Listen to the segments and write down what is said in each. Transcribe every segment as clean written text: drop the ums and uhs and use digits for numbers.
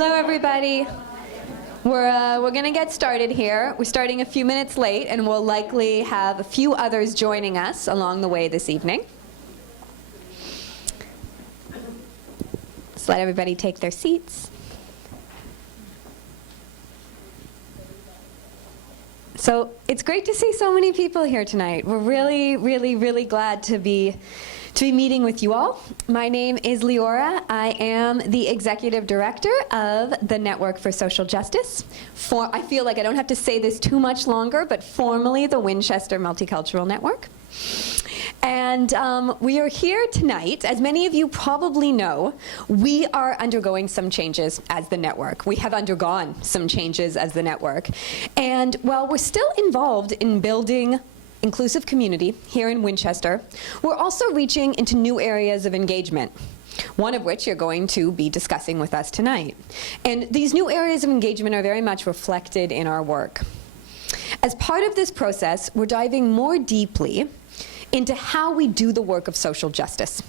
Hello, everybody. We're going to get started here. We're starting a few minutes late, and we'll likely have a few others joining us along the way this evening. Let's let everybody take their seats. So it's great to see so many people here tonight. We're really glad to be meeting with you all. My name is Leora. I am the Executive Director of the Network for Social Justice. I feel like I don't have to say this too much longer, but formally the Winchester Multicultural Network. And we are here tonight. As many of you probably know, we are undergoing some changes as the network. We have undergone some changes as the network. And while we're still involved in building inclusive community here in Winchester, we're also reaching into new areas of engagement, one of which you're going to be discussing with us tonight. And these new areas of engagement are very much reflected in our work. As part of this process, we're diving more deeply into how we do the work of social justice,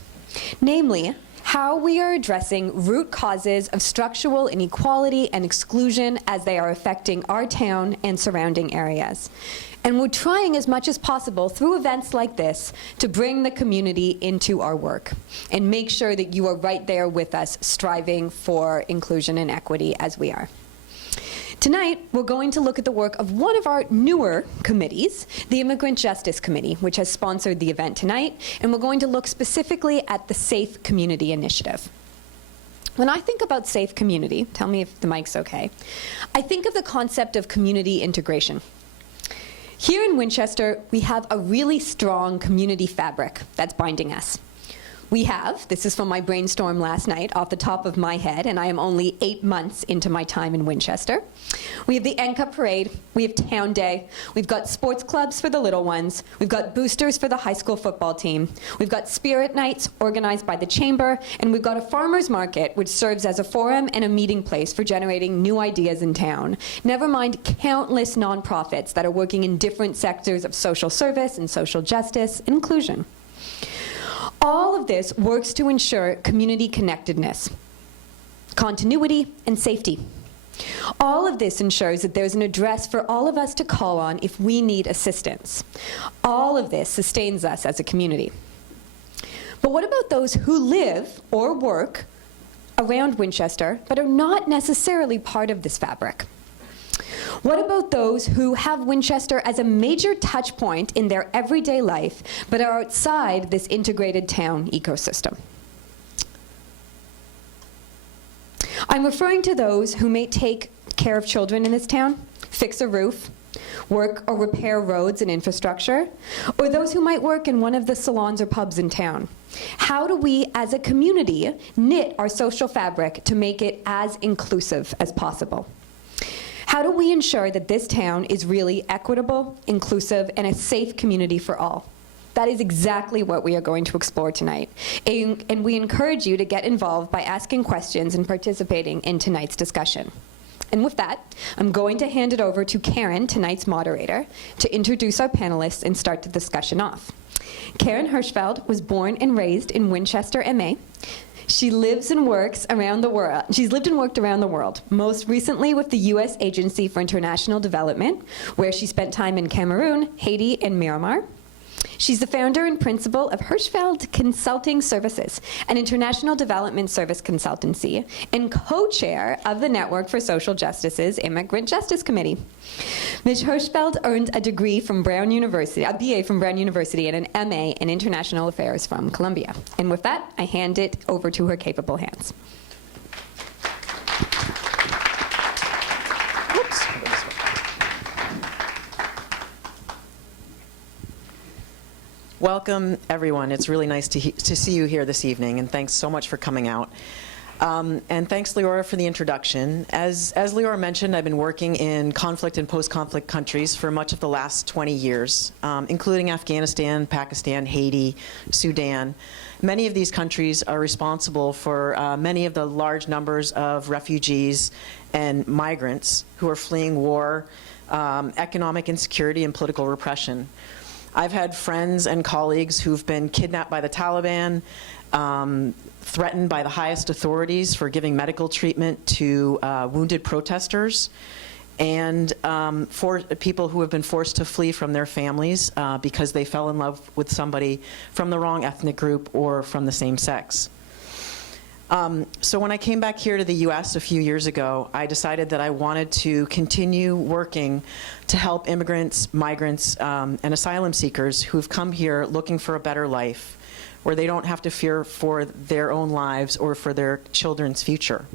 namely, how we are addressing root causes of structural inequality and exclusion as they are affecting our town and surrounding areas. And we're trying as much as possible through events like this to bring the community into our work and make sure that you are right there with us striving for inclusion and equity as we are. Tonight, we're going to look at the work of one of our newer committees, the Immigrant Justice Committee, which has sponsored the event tonight, and we're going to look specifically at the Safe Community Initiative. When I think about safe community, tell me if the mic's okay, I think of the concept of community integration. Here in Winchester, we have a really strong community fabric that's binding us. We have, this is from my brainstorm last night off the top of my head, and I am only 8 months into my time in Winchester. We have the NCUP parade, we have Town Day, we've got sports clubs for the little ones, we've got boosters for the high school football team, we've got spirit nights organized by the chamber, and we've got a farmer's market which serves as a forum and a meeting place for generating new ideas in town. Never mind countless nonprofits that are working in different sectors of social service and social justice and inclusion. All of this works to ensure community connectedness, continuity, and safety. All of this ensures that there's an address for all of us to call on if we need assistance. All of this sustains us as a community. But what about those who live or work around Winchester but are not necessarily part of this fabric? What about those who have Winchester as a major touch point in their everyday life, but are outside this integrated town ecosystem? I'm referring to those who may take care of children in this town, fix a roof, work or repair roads and infrastructure, or those who might work in one of the salons or pubs in town. How do we, as a community, knit our social fabric to make it as inclusive as possible? How do we ensure that this town is really equitable, inclusive, and a safe community for all? That is exactly what we are going to explore tonight. And we encourage you to get involved by asking questions and participating in tonight's discussion. And with that, I'm going to hand it over to Karen, tonight's moderator, to introduce our panelists and start the discussion off. Karen Hirschfeld was born and raised in Winchester, MA. She lives and works around the world. She's lived and worked around the world, most recently with the U.S. Agency for International Development, where she spent time in Cameroon, Haiti, and Myanmar. She's the founder and principal of Hirschfeld Consulting Services, an international development service consultancy, and co-chair of the Network for Social Justice's Immigrant Justice Committee. Ms. Hirschfeld earned a degree from Brown University, a BA from Brown University, and an MA in International Affairs from Columbia. And with that, I hand it over to her capable hands. Welcome, everyone. It's really nice to see you here this evening, and thanks so much for coming out. And thanks, Leora, for the introduction. As Leora mentioned, I've been working in conflict and post-conflict countries for much of the last 20 years, including Afghanistan, Pakistan, Haiti, Sudan. Many of these countries are responsible for many of the large numbers of refugees and migrants who are fleeing war, economic insecurity, and political repression. I've had friends and colleagues who've been kidnapped by the Taliban, threatened by the highest authorities for giving medical treatment to wounded protesters, and for people who have been forced to flee from their families because they fell in love with somebody from the wrong ethnic group or from the same sex. So when I came back here to the US a few years ago, I decided that I wanted to continue working to help immigrants, migrants, and asylum seekers who've come here looking for a better life, where they don't have to fear for their own lives or for their children's future.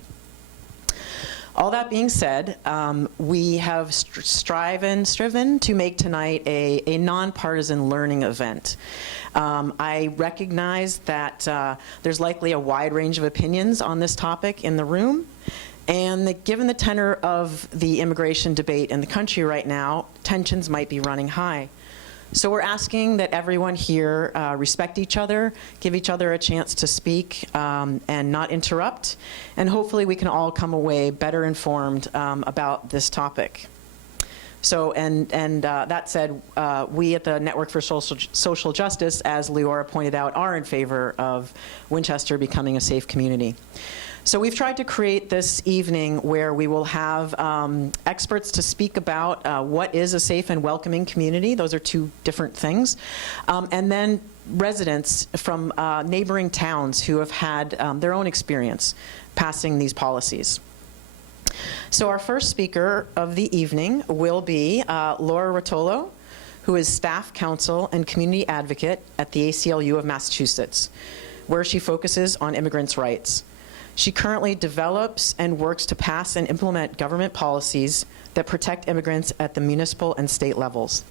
All that being said, we have striven to make tonight a nonpartisan learning event. I recognize that there's likely a wide range of opinions on this topic in the room, and that given the tenor of the immigration debate in the country right now, tensions might be running high. So we're asking that everyone here respect each other, give each other a chance to speak and not interrupt, and hopefully we can all come away better informed about this topic. So, and that said, we at the Network for Social Justice, as Leora pointed out, are in favor of Winchester becoming a safe community. So we've tried to create this evening where we will have experts to speak about what is a safe and welcoming community. Those are two different things. And then residents from neighboring towns who have had their own experience passing these policies. So our first speaker of the evening will be Laura Rotolo, who is staff counsel and community advocate at the ACLU of Massachusetts, where she focuses on immigrants' rights. She currently develops and works to pass and implement government policies that protect immigrants at the municipal and state levels.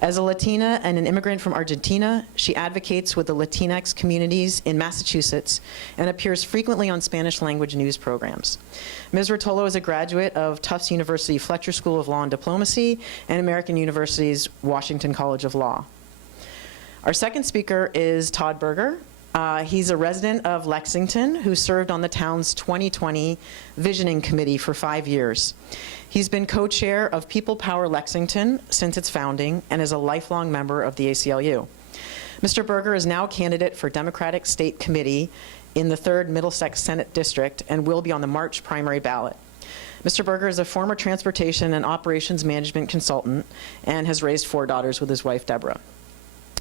As a Latina and an immigrant from Argentina, she advocates with the Latinx communities in Massachusetts and appears frequently on Spanish language news programs. Ms. Rotolo is a graduate of Tufts University Fletcher School of Law and Diplomacy and American University's Washington College of Law. Our second speaker is Todd Berger. He's a resident of Lexington who served on the town's 2020 Visioning Committee for 5 years. He's been co-chair of People Power Lexington since its founding and is a lifelong member of the ACLU. Mr. Berger is now a candidate for Democratic State Committee in the 3rd Middlesex Senate District and will be on the March primary ballot. Mr. Berger is a former transportation and operations management consultant and has raised 4 daughters with his wife, Deborah.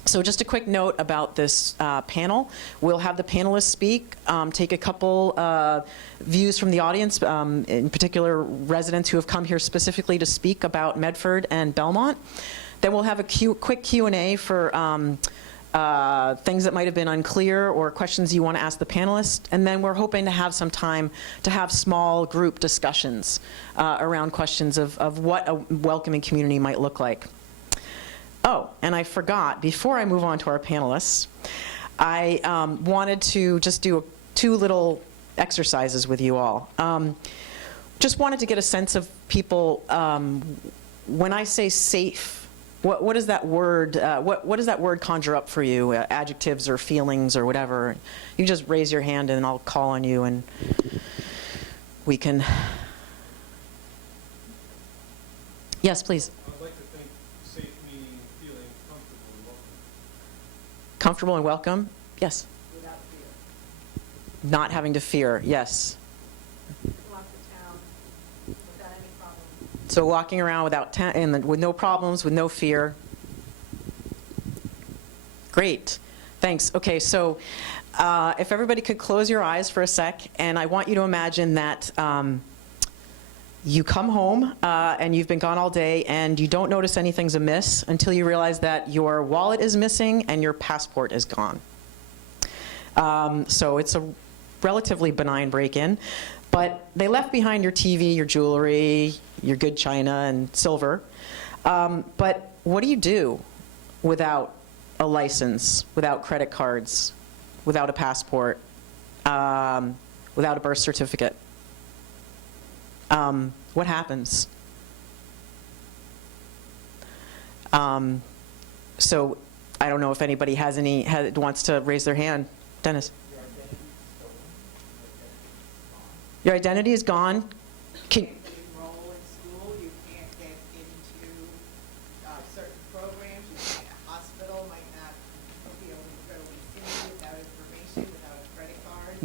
So just a quick note about this panel. We'll have the panelists speak, take a couple views from the audience, in particular residents who have come here specifically to speak about Medford and Belmont. Then we'll have a quick Q&A for things that might have been unclear or questions you want to ask the panelists. And then we're hoping to have some time to have small group discussions around questions of what a welcoming community might look like. Oh, and I forgot, before I move on to our panelists, I wanted to just do 2 little exercises with you all. Just wanted to get a sense of people, when I say safe, what does that word, what does that word conjure up for you, adjectives or feelings or whatever? You just raise your hand and I'll call on you and we can. Yes, please. Comfortable and welcome? Yes. Without fear. Not having to fear, yes. Walk the town without any problem. So walking around with no problems, with no fear. Great, thanks. Okay, so if everybody could close your eyes for a sec, and I want you to imagine that you come home and you've been gone all day and you don't notice anything's amiss until you realize that your wallet is missing and your passport is gone. So it's a relatively benign break-in, but they left behind your TV, your jewelry, your good china and silver. But what do you do without a license, without credit cards, without a passport, without a birth certificate? What happens? So I don't know if anybody wants to raise their hand. Dennis. Your identity is gone. Can Enroll in school, you can't get into certain programs, a hospital might not be able to go see you without information, without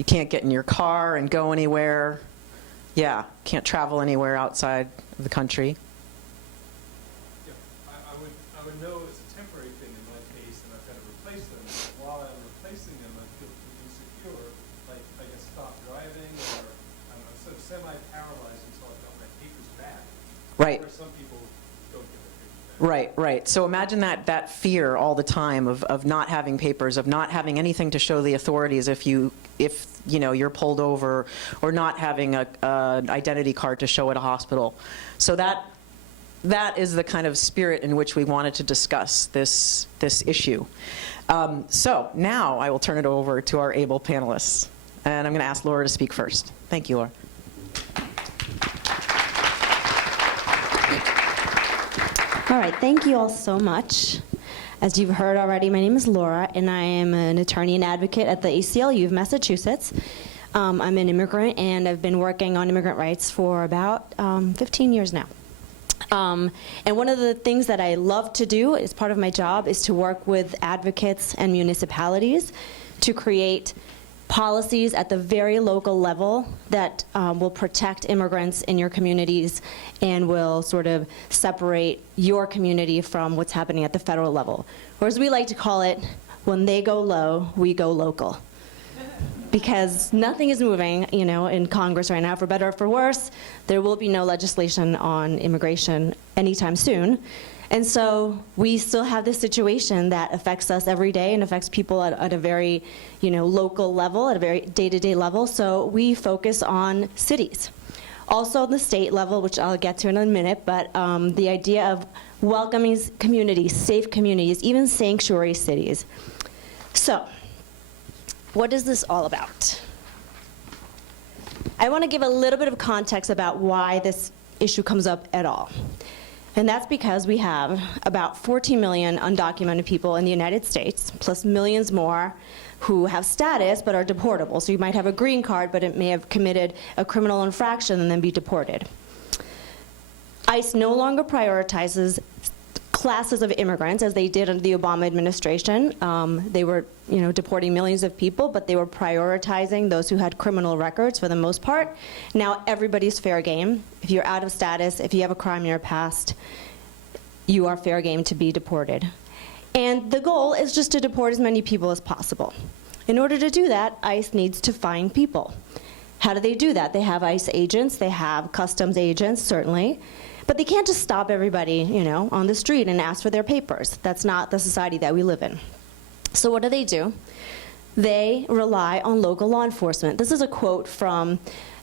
you can't get in your car and go anywhere. Yeah, can't travel anywhere outside of the country. Yeah, I would know it's a temporary thing in my case, and I've got to replace them. While I'm replacing them, I feel insecure, like I get stopped driving, or I'm sort of semi-paralyzed until I've got my papers back. Right. Where some people don't get their papers back. Right, right. So imagine that fear all the time of not having papers, of not having anything to show the authorities if you're pulled over, or not having an identity card to show at a hospital. So that is the kind of spirit in which we wanted to discuss this issue. So now I will turn it over to our able panelists, and I'm going to ask Laura to speak first. Thank you, Laura. All right, thank you all so much. As you've heard already, my name is Laura, and I am an attorney and advocate at the ACLU of Massachusetts. I'm an immigrant, and I've been working on immigrant rights for about 15 years now. And one of the things that I love to do as part of my job is to work with advocates and municipalities to create policies at the very local level that will protect immigrants in your communities and will sort of separate your community from what's happening at the federal level. Or as we like to call it, when they go low, we go local. Because nothing is moving, in Congress right now, for better or for worse. There will be no legislation on immigration anytime soon. And so we still have this situation that affects us every day and affects people at a very, local level, at a very day-to-day level. So we focus on cities. Also on the state level, which I'll get to in a minute, but the idea of welcoming communities, safe communities, even sanctuary cities. So what is this all about? I want to give a little bit of context about why this issue comes up at all. And that's because we have about 14 million undocumented people in the United States, plus millions more who have status but are deportable. So you might have a green card, but it may have committed a criminal infraction and then be deported. ICE no longer prioritizes classes of immigrants as they did under the Obama administration. They were, deporting millions of people, but they were prioritizing those who had criminal records for the most part. Now everybody's fair game. If you're out of status, if you have a crime in your past, you are fair game to be deported. And the goal is just to deport as many people as possible. In order to do that, ICE needs to find people. How do they do that? They have ICE agents, they have customs agents, certainly. But they can't just stop everybody, on the street and ask for their papers. That's not the society that we live in. So what do? They rely on local law enforcement. This is a quote from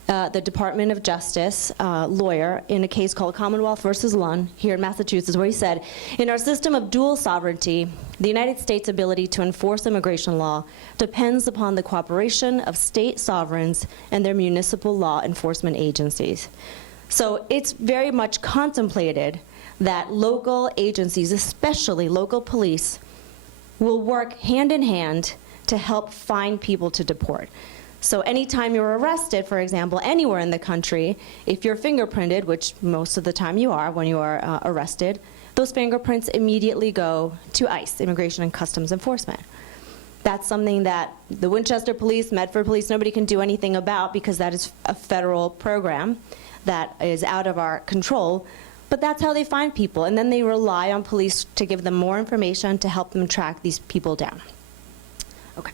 the Department of Justice lawyer in a case called Commonwealth versus Lunn here in Massachusetts, where he said, in our system of dual sovereignty, the United States' ability to enforce immigration law depends upon the cooperation of state sovereigns and their municipal law enforcement agencies. So it's very much contemplated that local agencies, especially local police, will work hand in hand to help find people to deport. So anytime you're arrested, for example, anywhere in the country, if you're fingerprinted, which most of the time you are when you are arrested, those fingerprints immediately go to ICE, Immigration and Customs Enforcement. That's something that the Winchester Police, Medford Police, nobody can do anything about because that is a federal program that is out of our control, but that's how they find people, and then they rely on police to give them more information to help them track these people down. Okay.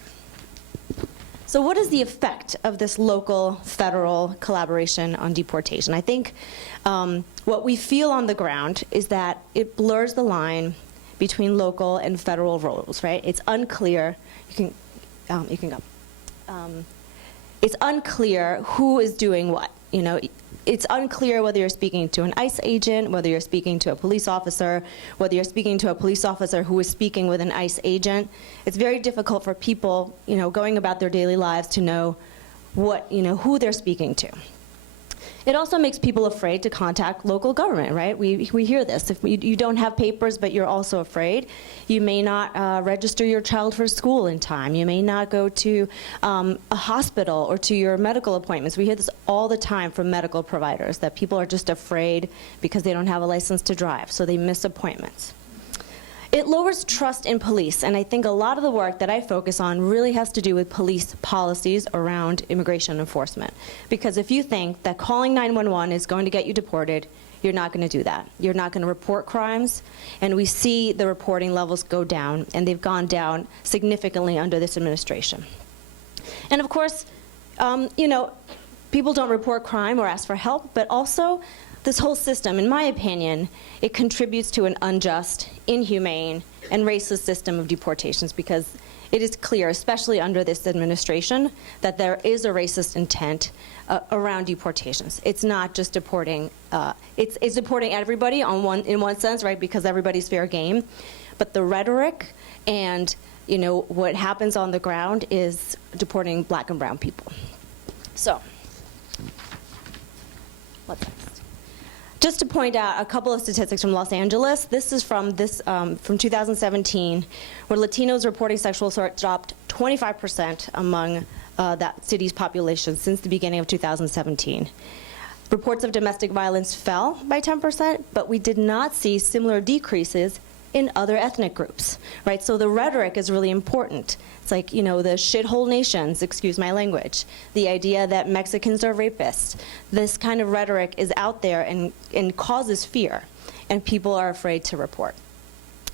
So what is the effect of this local federal collaboration on deportation? I think what we feel on the ground is that it blurs the line between local and federal roles, right? It's unclear. You can go. It's unclear who is doing what. It's unclear whether you're speaking to an ICE agent, whether you're speaking to a police officer, whether you're speaking to a police officer who is speaking with an ICE agent. It's very difficult for people, going about their daily lives to know what, who they're speaking to. It also makes people afraid to contact local government, right? We hear this. If you don't have papers, but you're also afraid, you may not register your child for school in time. You may not go to a hospital or to your medical appointments. We hear this all the time from medical providers, that people are just afraid because they don't have a license to drive, so they miss appointments. It lowers trust in police, and I think a lot of the work that I focus on really has to do with police policies around immigration enforcement. Because if you think that calling 911 is going to get you deported, you're not going to do that. You're not going to report crimes, and we see the reporting levels go down, and they've gone down significantly under this administration. And of course, you know, people don't report crime or ask for help, but also this whole system, in my opinion, it contributes to an unjust, inhumane, and racist system of deportations, because it is clear, especially under this administration, that there is a racist intent around deportations. It's not just deporting, it's deporting everybody in one sense, right, because everybody's fair game, but the rhetoric and, you know, what happens on the ground is deporting black and brown people. So, what's next? Just to point out a couple of statistics from Los Angeles. This is from 2017, where Latinos reporting sexual assault dropped 25% among that city's population since the beginning of 2017. Reports of domestic violence fell by 10%, but we did not see similar decreases in other ethnic groups, right? So the rhetoric is really important. It's like, you know, the shithole nations, excuse my language, the idea that Mexicans are rapists. This kind of rhetoric is out there and causes fear, and people are afraid to report.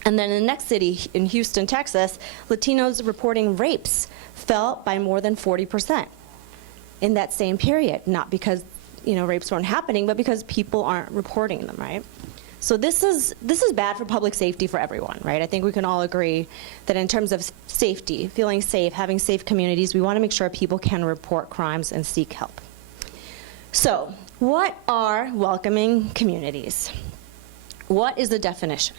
And then in the next city, in Houston, Texas, Latinos reporting rapes fell by more than 40% in that same period, not because, you know, rapes weren't happening, but because people aren't reporting them, right? So this is bad for public safety for everyone, right? I think we can all agree that in terms of safety, feeling safe, having safe communities, we want to make sure people can report crimes and seek help. So, what are welcoming communities? What is the definition?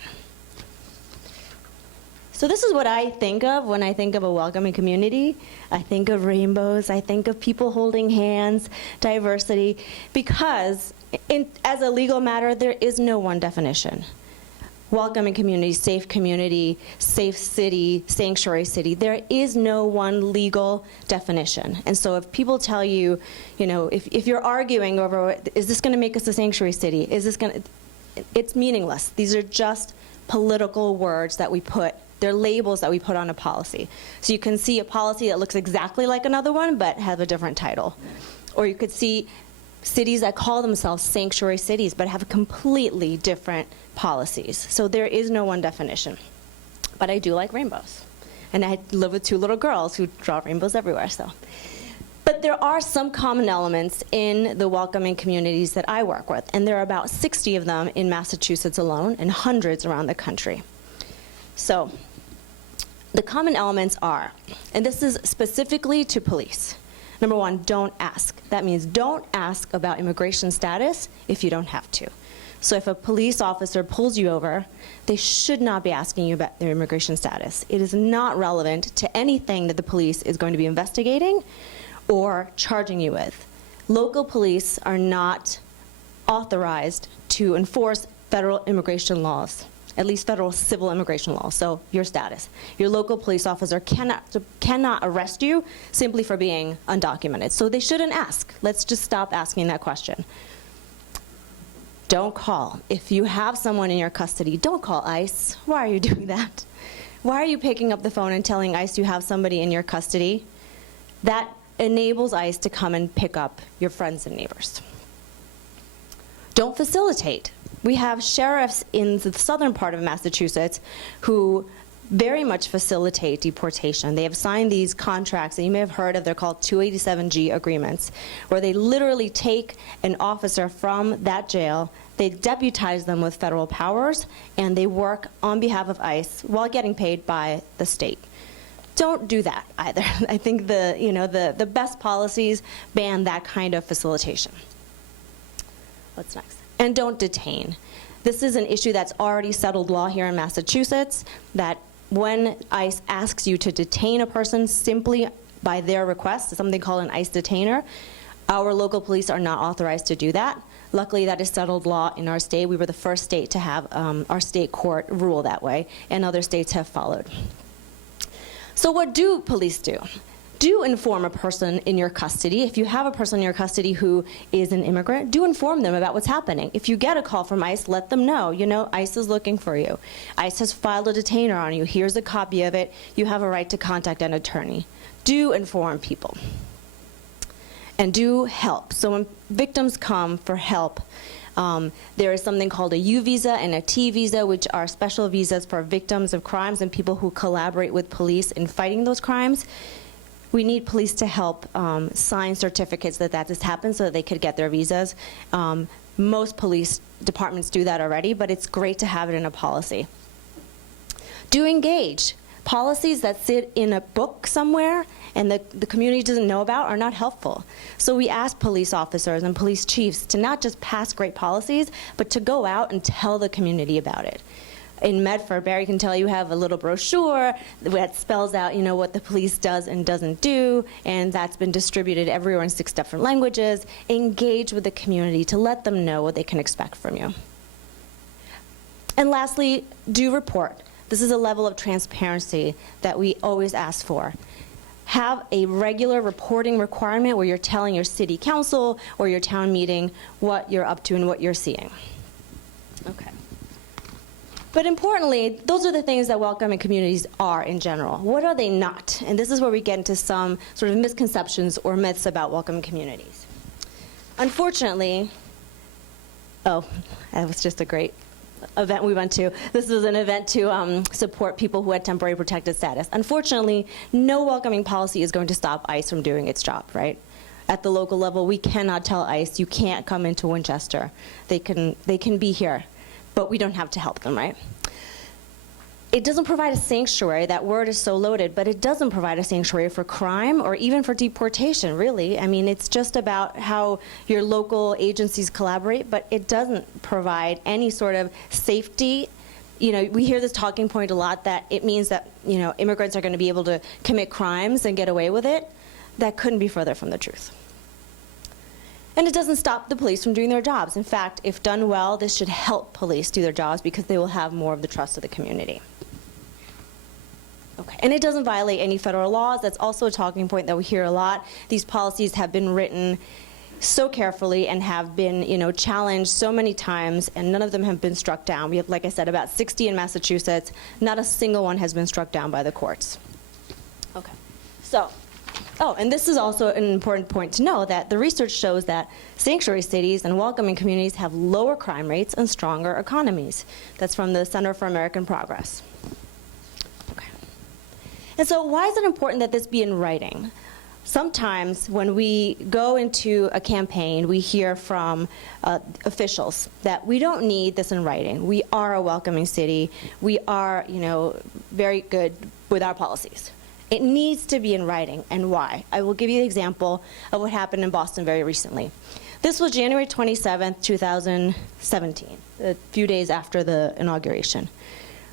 So this is what I think of when I think of a welcoming community. I think of rainbows, I think of people holding hands, diversity, because as a legal matter, there is no one definition. Welcoming community, safe city, sanctuary city, there is no one legal definition. And so if people tell you, you know, if you're arguing over, is this going to make us a sanctuary city? Is this going to, it's meaningless. These are just political words that we put, they're labels that we put on a policy. So you can see a policy that looks exactly like another one, but have a different title. Or you could see cities that call themselves sanctuary cities, but have completely different policies. So there is no one definition. But I do like rainbows. And I live with two little girls who draw rainbows everywhere, so. But there are some common elements in the welcoming communities that I work with, and there are about 60 of them in Massachusetts alone, and hundreds around the country. So, the common elements are, and this is specifically to police. Number one, don't ask. That means don't ask about immigration status if you don't have to. So if a police officer pulls you over, they should not be asking you about their immigration status. It is not relevant to anything that the police is going to be investigating or charging you with. Local police are not authorized to enforce federal immigration laws, at least federal civil immigration laws, so your status. Your local police officer cannot arrest you simply for being undocumented. So they shouldn't ask. Let's just stop asking that question. Don't call. If you have someone in your custody, don't call ICE. Why are you doing that? Why are you picking up the phone and telling ICE you have somebody in your custody? That enables ICE to come and pick up your friends and neighbors. Don't facilitate. We have sheriffs in the southern part of Massachusetts who very much facilitate deportation. They have signed these contracts that you may have heard of. They're called 287G agreements, where they literally take an officer from that jail, they deputize them with federal powers, and they work on behalf of ICE while getting paid by the state. Don't do that either. I think the best policies ban that kind of facilitation. What's next? And don't detain. This is an issue that's already settled law here in Massachusetts, that when ICE asks you to detain a person simply by their request, something called an ICE detainer, our local police are not authorized to do that. Luckily, that is settled law in our state. We were the first state to have our state court rule that way, and other states have followed. So what do police do? Do inform a person in your custody. If you have a person in your custody who is an immigrant, do inform them about what's happening. If you get a call from ICE, let them know, ICE is looking for you. ICE has filed a detainer on you. Here's a copy of it. You have a right to contact an attorney. Do inform people. And do help. So when victims come for help, there is something called a U visa and a T visa, which are special visas for victims of crimes and people who collaborate with police in fighting those crimes. We need police to help sign certificates that this happened so that they could get their visas. Most police departments do that already, but it's great to have it in a policy. Do engage. Policies that sit in a book somewhere and the community doesn't know about are not helpful. So we ask police officers and police chiefs to not just pass great policies, but to go out and tell the community about it. In Medford, Barry can tell you have a little brochure that spells out, what the police does and doesn't do, and that's been distributed everywhere in 6 different languages. Engage with the community to let them know what they can expect from you. And lastly, do report. This is a level of transparency that we always ask for. Have a regular reporting requirement where you're telling your city council or your town meeting what you're up to and what you're seeing. Okay. But importantly, those are the things that welcoming communities are in general. What are they not? And this is where we get into some sort of misconceptions or myths about welcoming communities. Unfortunately, that was just a great event we went to. This was an event to support people who had temporary protected status. Unfortunately, no welcoming policy is going to stop ICE from doing its job, right? At the local level, we cannot tell ICE, you can't come into Winchester. They can be here, but we don't have to help them, right? It doesn't provide a sanctuary. That word is so loaded, but it doesn't provide a sanctuary for crime or even for deportation, really. I mean, it's just about how your local agencies collaborate, but it doesn't provide any sort of safety. We hear this talking point a lot that it means that, immigrants are going to be able to commit crimes and get away with it. That couldn't be further from the truth. And it doesn't stop the police from doing their jobs. In fact, if done well, this should help police do their jobs because they will have more of the trust of the community. Okay. And it doesn't violate any federal laws. That's also a talking point that we hear a lot. These policies have been written so carefully and have been, challenged so many times, and none of them have been struck down. We have, like I said, about 60 in Massachusetts. Not a single one has been struck down by the courts. Okay. And this is also an important point to know, that the research shows that sanctuary cities and welcoming communities have lower crime rates and stronger economies. That's from the Center for American Progress. Okay. And so why is it important that this be in writing? Sometimes when we go into a campaign, we hear from officials that we don't need this in writing. We are a welcoming city. We are, very good with our policies. It needs to be in writing, and why? I will give you the example of what happened in Boston very recently. This was January 27th, 2017, a few days after the inauguration,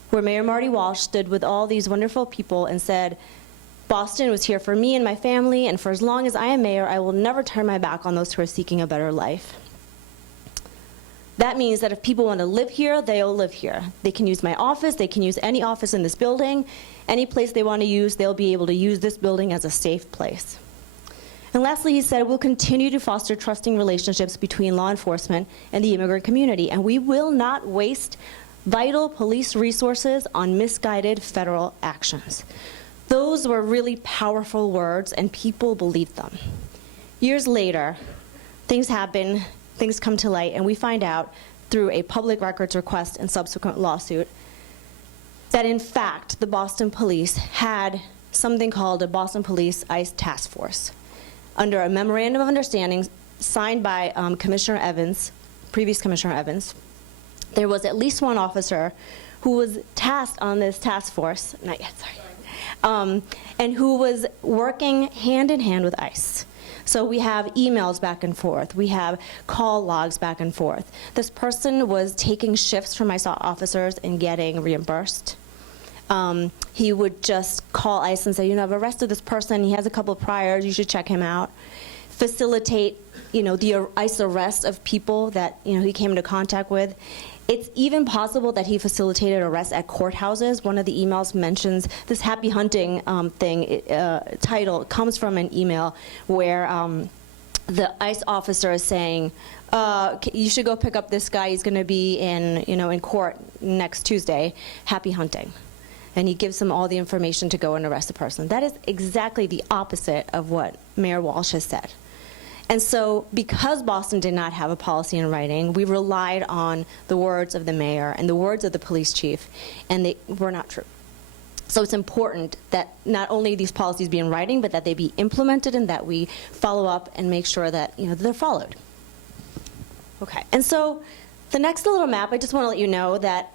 where Mayor Marty Walsh stood with all these wonderful people and said, Boston was here for me and my family, and for as long as I am mayor, I will never turn my back on those who are seeking a better life. That means that if people want to live here, they'll live here. They can use my office, they can use any office in this building, any place they want to use, they'll be able to use this building as a safe place. And lastly, he said, we'll continue to foster trusting relationships between law enforcement and the immigrant community, and we will not waste vital police resources on misguided federal actions. Those were really powerful words, and people believed them. Years later, things happen, things come to light, and we find out through a public records request and subsequent lawsuit that in fact the Boston Police had something called a Boston Police ICE Task Force. Under a memorandum of understanding signed by Commissioner Evans, previous Commissioner Evans, there was at least one officer who was tasked on this task force, not yet, sorry, and who was working hand in hand with ICE. So we have emails back and forth. We have call logs back and forth. This person was taking shifts from ICE officers and getting reimbursed. He would just call ICE and say, I've arrested this person. He has a couple of priors. You should check him out. Facilitate the ICE arrest of people that, he came into contact with. It's even possible that he facilitated arrests at courthouses. One of the emails mentions this happy hunting title comes from an email where the ICE officer is saying, you should go pick up this guy. He's going to be in court next Tuesday. Happy hunting. And he gives them all the information to go and arrest the person. That is exactly the opposite of what Mayor Walsh has said. And so because Boston did not have a policy in writing, we relied on the words of the mayor and the words of the police chief, and they were not true. So it's important that not only these policies be in writing, but that they be implemented and that we follow up and make sure that, they're followed. Okay, and so the next little map, I just want to let you know that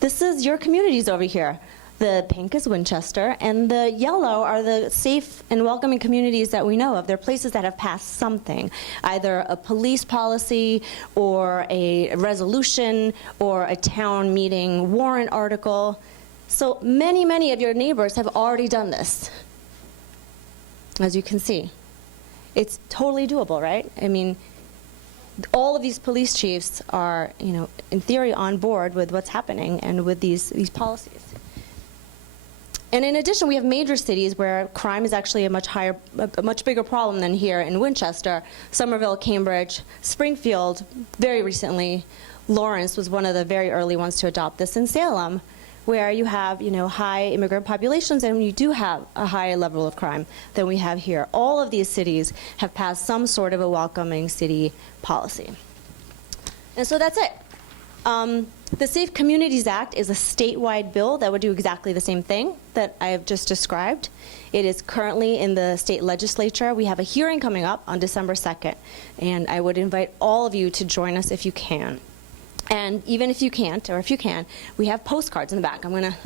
this is your communities over here. The pink is Winchester, and the yellow are the safe and welcoming communities that we know of. They're places that have passed something, either a police policy or a resolution or a town meeting warrant article. So many, many of your neighbors have already done this, as you can see. It's totally doable, right? I mean, all of these police chiefs are, in theory on board with what's happening and with these policies. And in addition, we have major cities where crime is actually a much bigger problem than here in Winchester. Somerville, Cambridge, Springfield, very recently. Lawrence was one of the very early ones to adopt this, in Salem, where you have, high immigrant populations and you do have a higher level of crime than we have here. All of these cities have passed some sort of a welcoming city policy. And so that's it. The Safe Communities Act is a statewide bill that would do exactly the same thing that I have just described. It is currently in the state legislature. We have a hearing coming up on December 2nd, and I would invite all of you to join us if you can. And even if you can't, or if you can, we have postcards in the back. I'm going to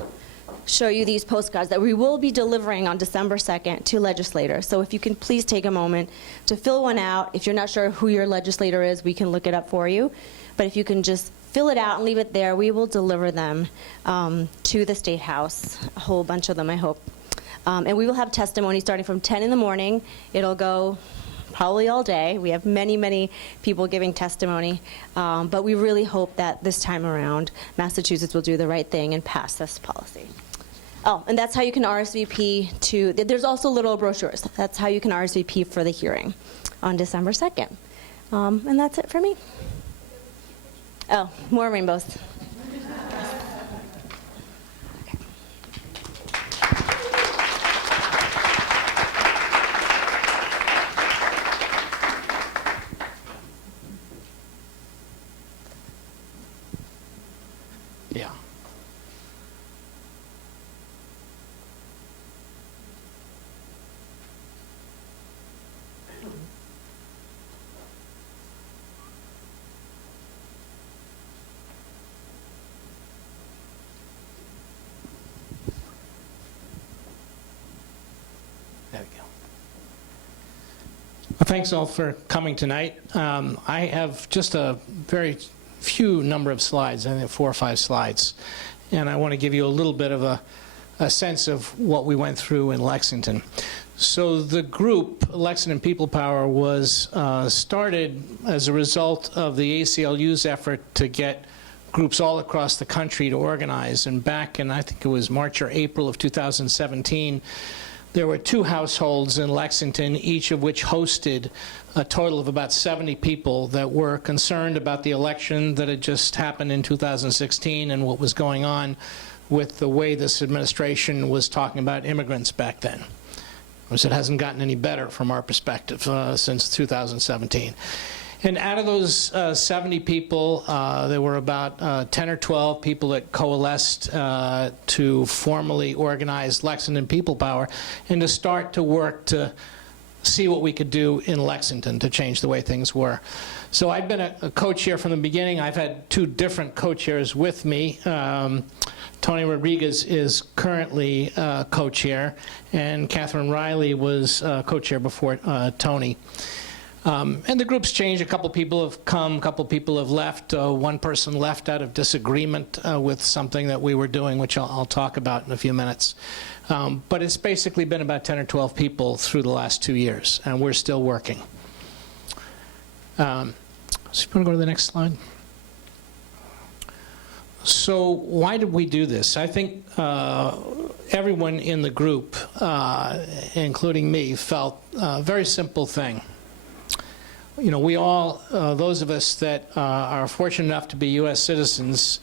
show you these postcards that we will be delivering on December 2nd to legislators. So if you can please take a moment to fill one out. If you're not sure who your legislator is, we can look it up for you. But if you can just fill it out and leave it there, we will deliver them to the State House, a whole bunch of them, I hope. And we will have testimony starting from 10 in the morning. It'll go probably all day. We have many, many people giving testimony. But we really hope that this time around, Massachusetts will do the right thing and pass this policy. Oh, and that's how you can RSVP to, there's also little brochures. That's how you can RSVP for the hearing on December 2nd. And that's it for me. Oh, more rainbows. Yeah. There we go. Well, thanks all for coming tonight. I have just a very few number of slides, I think 4 or 5 slides, and I want to give you a little bit of a sense of what we went through in Lexington. So the group, Lexington People Power, was started as a result of the ACLU's effort to get groups all across the country to organize. And back in, I think it was March or April of 2017, there were 2 households in Lexington, each of which hosted a total of about 70 people that were concerned about the election that had just happened in 2016 and what was going on with the way this administration was talking about immigrants back then. Of course, it hasn't gotten any better from our perspective since 2017. And out of those 70 people, there were about 10 or 12 people that coalesced to formally organize Lexington People Power and to start to work to see what we could do in Lexington to change the way things were. So I've been a co-chair from the beginning. I've had 2 different co-chairs with me. Tony Rodriguez is currently co-chair, and Catherine Riley was co-chair before Tony. And the group's changed. A couple people have come, a couple people have left. One person left out of disagreement with something that we were doing, which I'll talk about in a few minutes. But it's basically been about 10 or 12 people through the last 2 years, and we're still working. So if you want to go to the next slide. So why did we do this? I think everyone in the group, including me, felt a very simple thing. You know, we all, those of us that are fortunate enough to be U.S. citizens,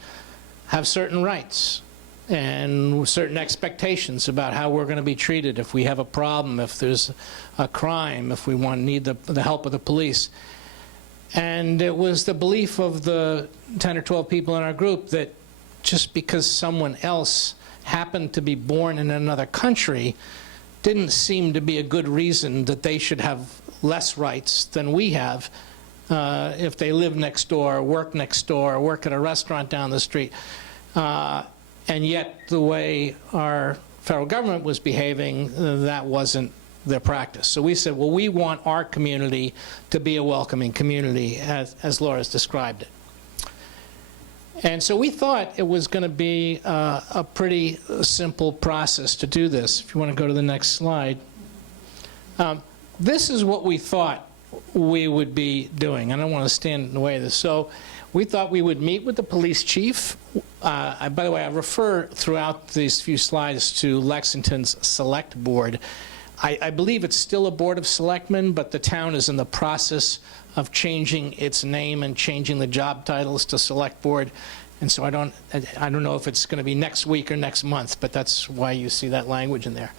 have certain rights and certain expectations about how we're going to be treated if we have a problem, if there's a crime, if we need the help of the police. And it was the belief of the 10 or 12 people in our group that just because someone else happened to be born in another country didn't seem to be a good reason that they should have less rights than we have if they live next door, work next door, work at a restaurant down the street. And yet the way our federal government was behaving, that wasn't their practice. So we said, well, we want our community to be a welcoming community, as Laura's described it. And so we thought it was going to be a pretty simple process to do this. If you want to go to the next slide. This is what we thought we would be doing. I don't want to stand in the way of this. So we thought we would meet with the police chief. By the way, I refer throughout these few slides to Lexington's Select Board. I believe it's still a Board of Selectmen, but the town is in the process of changing its name and changing the job titles to Select Board. And so I don't know if it's going to be next week or next month, but that's why you see that language in there.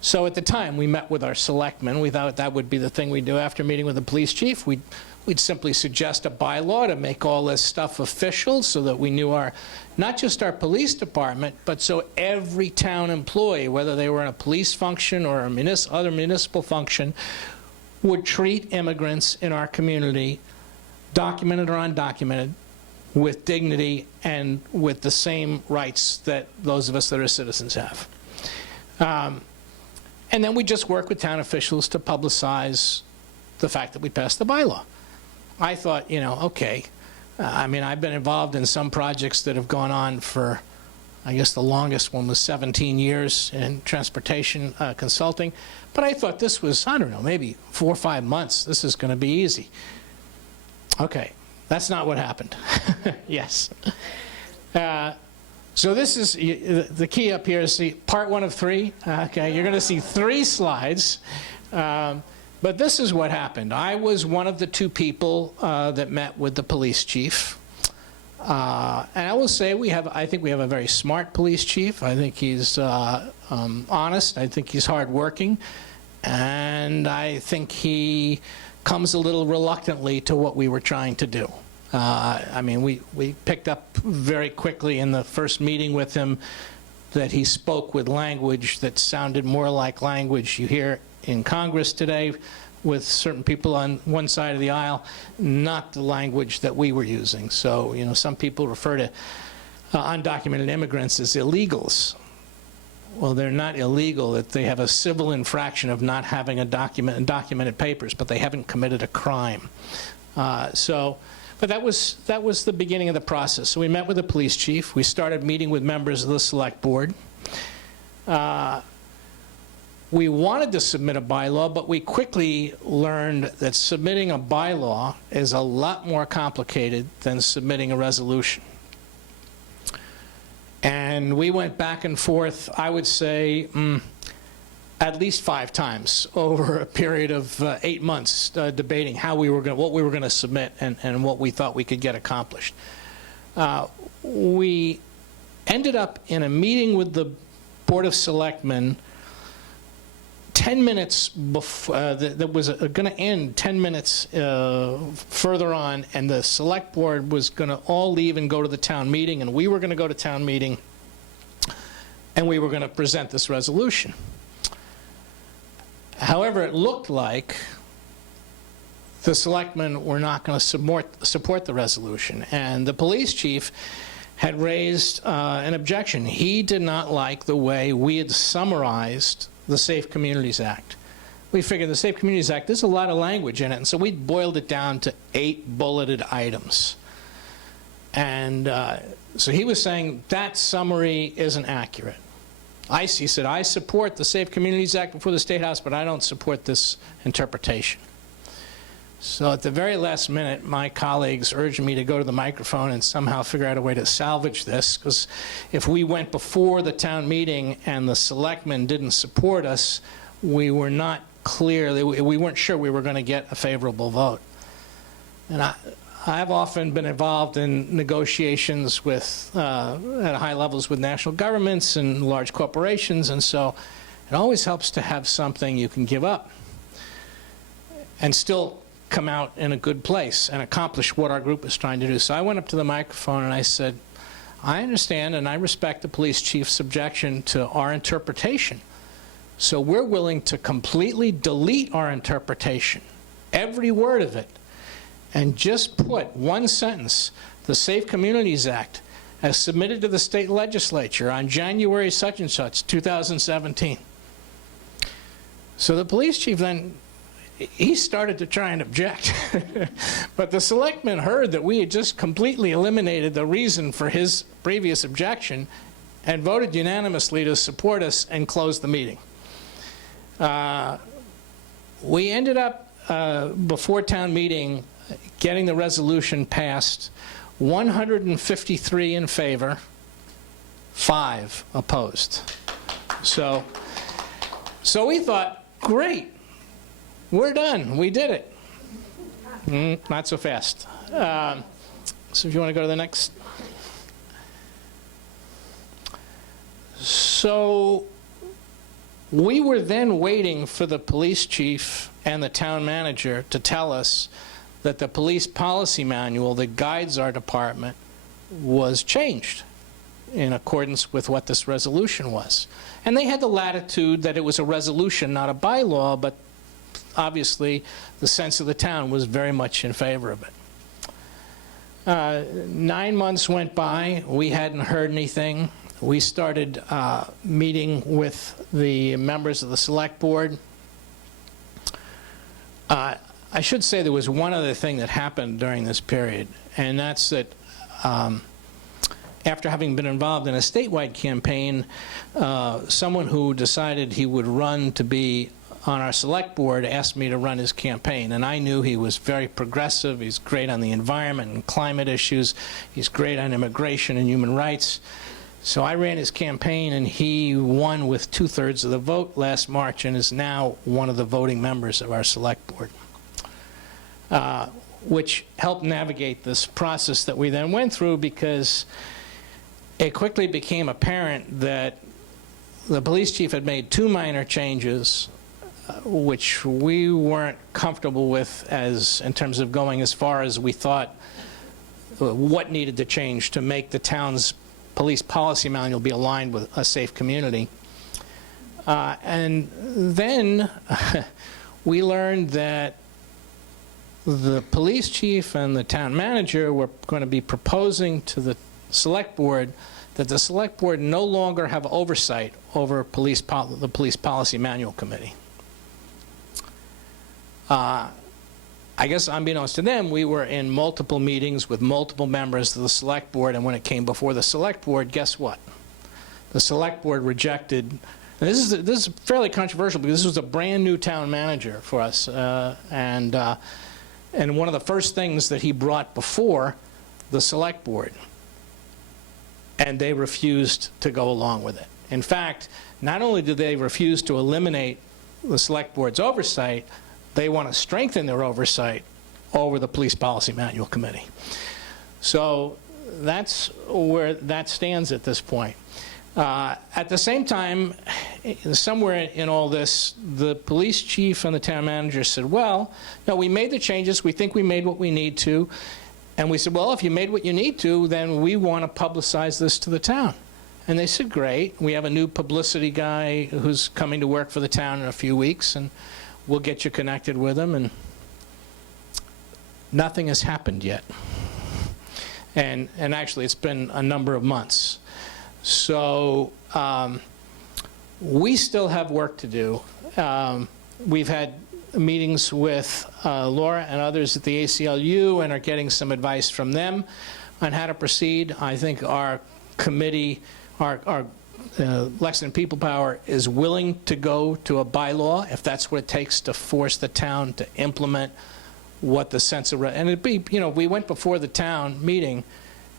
So at the time, we met with our selectmen. We thought that would be the thing we'd do. After meeting with the police chief, we'd simply suggest a bylaw to make all this stuff official so that we knew not just our police department, but so every town employee, whether they were in a police function or other municipal function, would treat immigrants in our community, documented or undocumented, with dignity and with the same rights that those of us that are citizens have. And then we just work with town officials to publicize the fact that we passed the bylaw. I thought, you know, okay, I mean, I've been involved in some projects that have gone on for, I guess the longest one was 17 years in transportation consulting, but I thought this was, I don't know, maybe 4 or 5 months. This is going to be easy. Okay, that's not what happened. Yes. So this is, the key up here is part 1 of 3. Okay, you're going to see 3 slides. But this is what happened. I was one of the 2 people that met with the police chief. And I will say I think we have a very smart police chief. I think he's honest. I think he's hardworking. And I think he comes a little reluctantly to what we were trying to do. I mean, we picked up very quickly in the first meeting with him that he spoke with language that sounded more like language you hear in Congress today with certain people on one side of the aisle, not the language that we were using. So, you know, some people refer to undocumented immigrants as illegals. Well, they're not illegal. That they have a civil infraction of not having documented papers, but they haven't committed a crime. But that was the beginning of the process. So we met with the police chief. We started meeting with members of the select board. We wanted to submit a bylaw, but we quickly learned that submitting a bylaw is a lot more complicated than submitting a resolution. And we went back and forth, I would say, at least 5 times over a period of 8 months debating what we were going to submit and what we thought we could get accomplished. We ended up in a meeting with the Board of Selectmen 10 minutes before, that was going to end 10 minutes further on, and the select board was going to all leave and go to the town meeting, and we were going to go to town meeting, and we were going to present this resolution. However, it looked like the selectmen were not going to support the resolution, and the police chief had raised an objection. He did not like the way we had summarized the Safe Communities Act. We figured the Safe Communities Act, there's a lot of language in it, and so we boiled it down to 8 bulleted items. And so he was saying that summary isn't accurate. He said, I support the Safe Communities Act before the State House, but I don't support this interpretation. So at the very last minute, my colleagues urged me to go to the microphone and somehow figure out a way to salvage this, because if we went before the town meeting and the selectmen didn't support us, we were not clear, we weren't sure we were going to get a favorable vote. And I've often been involved in negotiations with, at high levels with national governments and large corporations, and so it always helps to have something you can give up and still come out in a good place and accomplish what our group is trying to do. So I went up to the microphone and I said, I understand and I respect the police chief's objection to our interpretation. So we're willing to completely delete our interpretation, every word of it, and just put one sentence, the Safe Communities Act, as submitted to the state legislature on January such and such, 2017. So the police chief then, he started to try and object. But the selectmen heard that we had just completely eliminated the reason for his previous objection and voted unanimously to support us and close the meeting. We ended up, before town meeting, getting the resolution passed, 153 in favor, 5 opposed. So we thought, great. We're done. We did it. Not so fast. So if you want to go to the next. So we were then waiting for the police chief and the town manager to tell us that the police policy manual that guides our department was changed in accordance with what this resolution was. And they had the latitude that it was a resolution, not a bylaw, but obviously the sense of the town was very much in favor of it. 9 months went by. We hadn't heard anything. We started meeting with the members of the select board. I should say there was one other thing that happened during this period, and that's that after having been involved in a statewide campaign, someone who decided he would run to be on our select board asked me to run his campaign, and I knew he was very progressive. He's great on the environment and climate issues. He's great on immigration and human rights. So I ran his campaign, and he won with 2/3 of the vote last March and is now one of the voting members of our select board, which helped navigate this process that we then went through, because it quickly became apparent that the police chief had made 2 minor changes which we weren't comfortable with in terms of going as far as we thought what needed to change to make the town's police policy manual be aligned with a safe community. And then we learned that the police chief and the town manager were going to be proposing to the select board that the select board no longer have oversight over the police policy manual committee. I guess unbeknownst to them, we were in multiple meetings with multiple members of the select board, and when it came before the select board, guess what? The select board rejected. And this is fairly controversial, because this was a brand new town manager for us, and one of the first things that he brought before the select board, and they refused to go along with it. In fact, not only did they refuse to eliminate the select board's oversight, they want to strengthen their oversight over the police policy manual committee. So that's where that stands at this point. At the same time, somewhere in all this, the police chief and the town manager said, well, no, we made the changes. We think we made what we need to. And we said, well, if you made what you need to, then we want to publicize this to the town. And they said, great. We have a new publicity guy who's coming to work for the town in a few weeks, and we'll get you connected with him. And nothing has happened yet. And actually, it's been a number of months. So we still have work to do. We've had meetings with Laura and others at the ACLU and are getting some advice from them on how to proceed. I think our committee, our Lexington People Power, is willing to go to a bylaw if that's what it takes to force the town to implement what the sense of, and it'd be, we went before the town meeting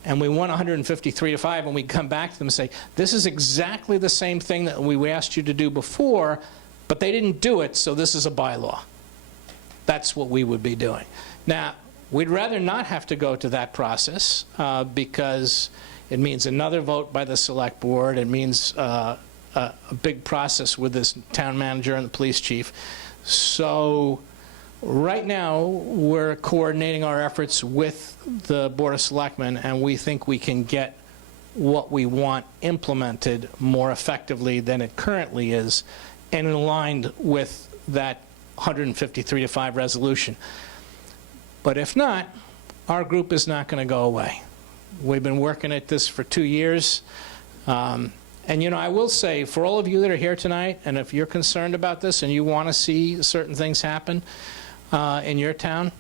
and we won 153-5, and we come back to them and say, this is exactly the same thing that we asked you to do before, but they didn't do it, so this is a bylaw. That's what we would be doing. Now, we'd rather not have to go to that process because it means another vote by the select board. It means a big process with this town manager and the police chief. So right now, we're coordinating our efforts with the Board of Selectmen, and we think we can get what we want implemented more effectively than it currently is, and aligned with that 153-5 resolution. But if not, our group is not going to go away. We've been working at this for 2 years. And I will say, for all of you that are here tonight, and if you're concerned about this and you want to see certain things happen in your town,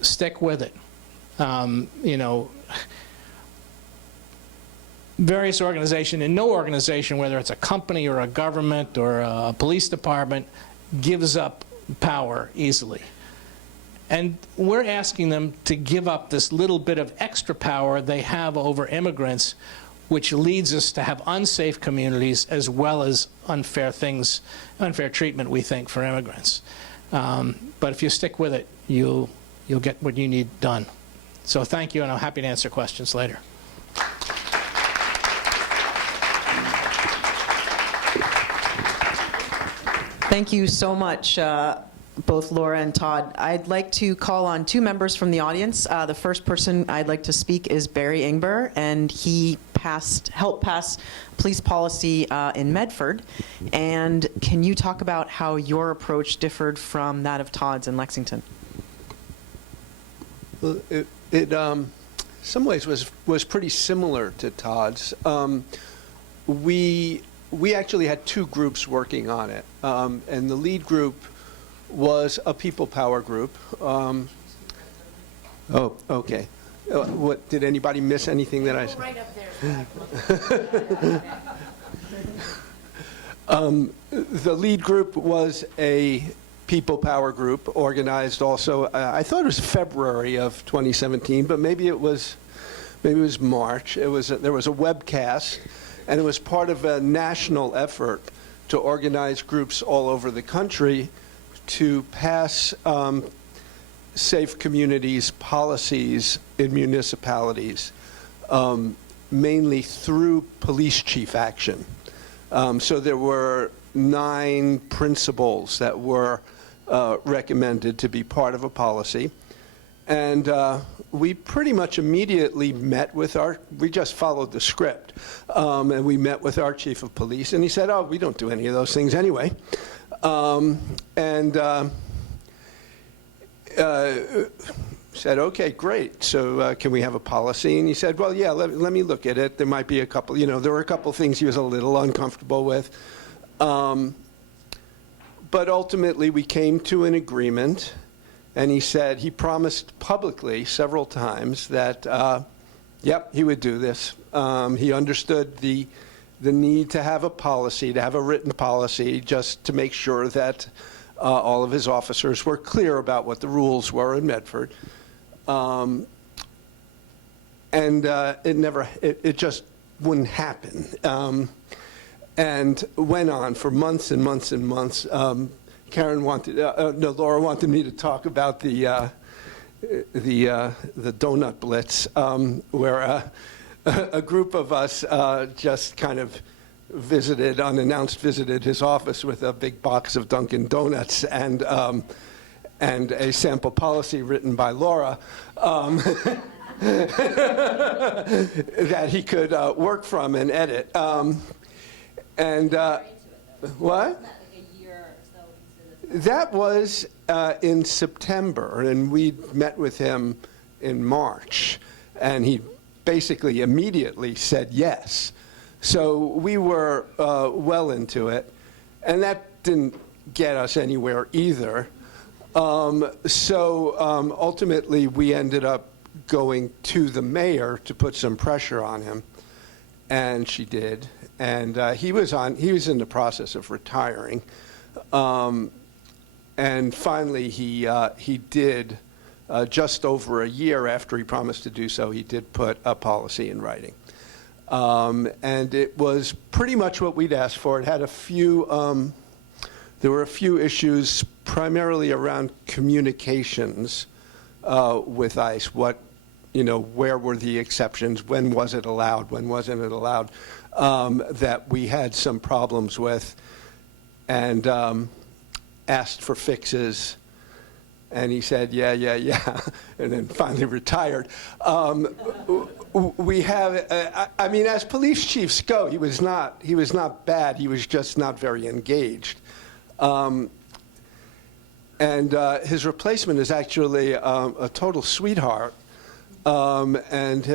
stick with it. Various organizations, and no organization, whether it's a company or a government or a police department, gives up power easily. And we're asking them to give up this little bit of extra power they have over immigrants, which leads us to have unsafe communities as well as unfair treatment, we think, for immigrants. But if you stick with it, you'll get what you need done. So thank you, and I'm happy to answer questions later. Thank you so much, both Laura and Todd. I'd like to call on 2 members from the audience. The first person I'd like to speak is Barry Ingber, and he helped pass police policy in Medford. And can you talk about how your approach differed from that of Todd's in Lexington? Well, it some ways was pretty similar to Todd's. We actually had 2 groups working on it, and the lead group was a people power group. Oh, okay. What, did anybody miss anything that I said? Right up there. The lead group was a people power group organized also, I thought it was February of 2017, but maybe it was March. There was a webcast, and it was part of a national effort to organize groups all over the country to pass safe communities policies in municipalities, mainly through police chief action. So there were 9 principles that were recommended to be part of a policy. And we pretty much immediately met with we just followed the script. And we met with our chief of police, and he said, oh, we don't do any of those things anyway. Said, okay, great. So can we have a policy? And he said, well, yeah, let me look at it. There might be a couple, there were a couple things he was a little uncomfortable with. But ultimately, we came to an agreement. And he said, he promised publicly several times that, yep, he would do this. He understood the need to have a policy, to have a written policy, just to make sure that all of his officers were clear about what the rules were in Medford. And it just wouldn't happen. And went on for months and months and months. Laura wanted me to talk about the donut blitz, where a group of us just kind of unannounced visited his office with a big box of Dunkin' Donuts and a sample policy written by Laura that he could work from and edit. What? That was in September, and we met with him in March, and he basically immediately said yes. So we were well into it, and that didn't get us anywhere either. Ultimately, we ended up going to the mayor to put some pressure on him, and she did. And he was in the process of retiring. And finally, he did just over a year after he promised to do so, he did put a policy in writing. And it was pretty much what we'd asked for. It had a few, there were a few issues primarily around communications with ICE. Where were the exceptions? When was it allowed? When wasn't it allowed? That we had some problems with, and asked for fixes. And he said, yeah, and then finally retired. We have, I mean, as police chiefs go, he was not bad. He was just not very engaged. And his replacement is actually a total sweetheart. And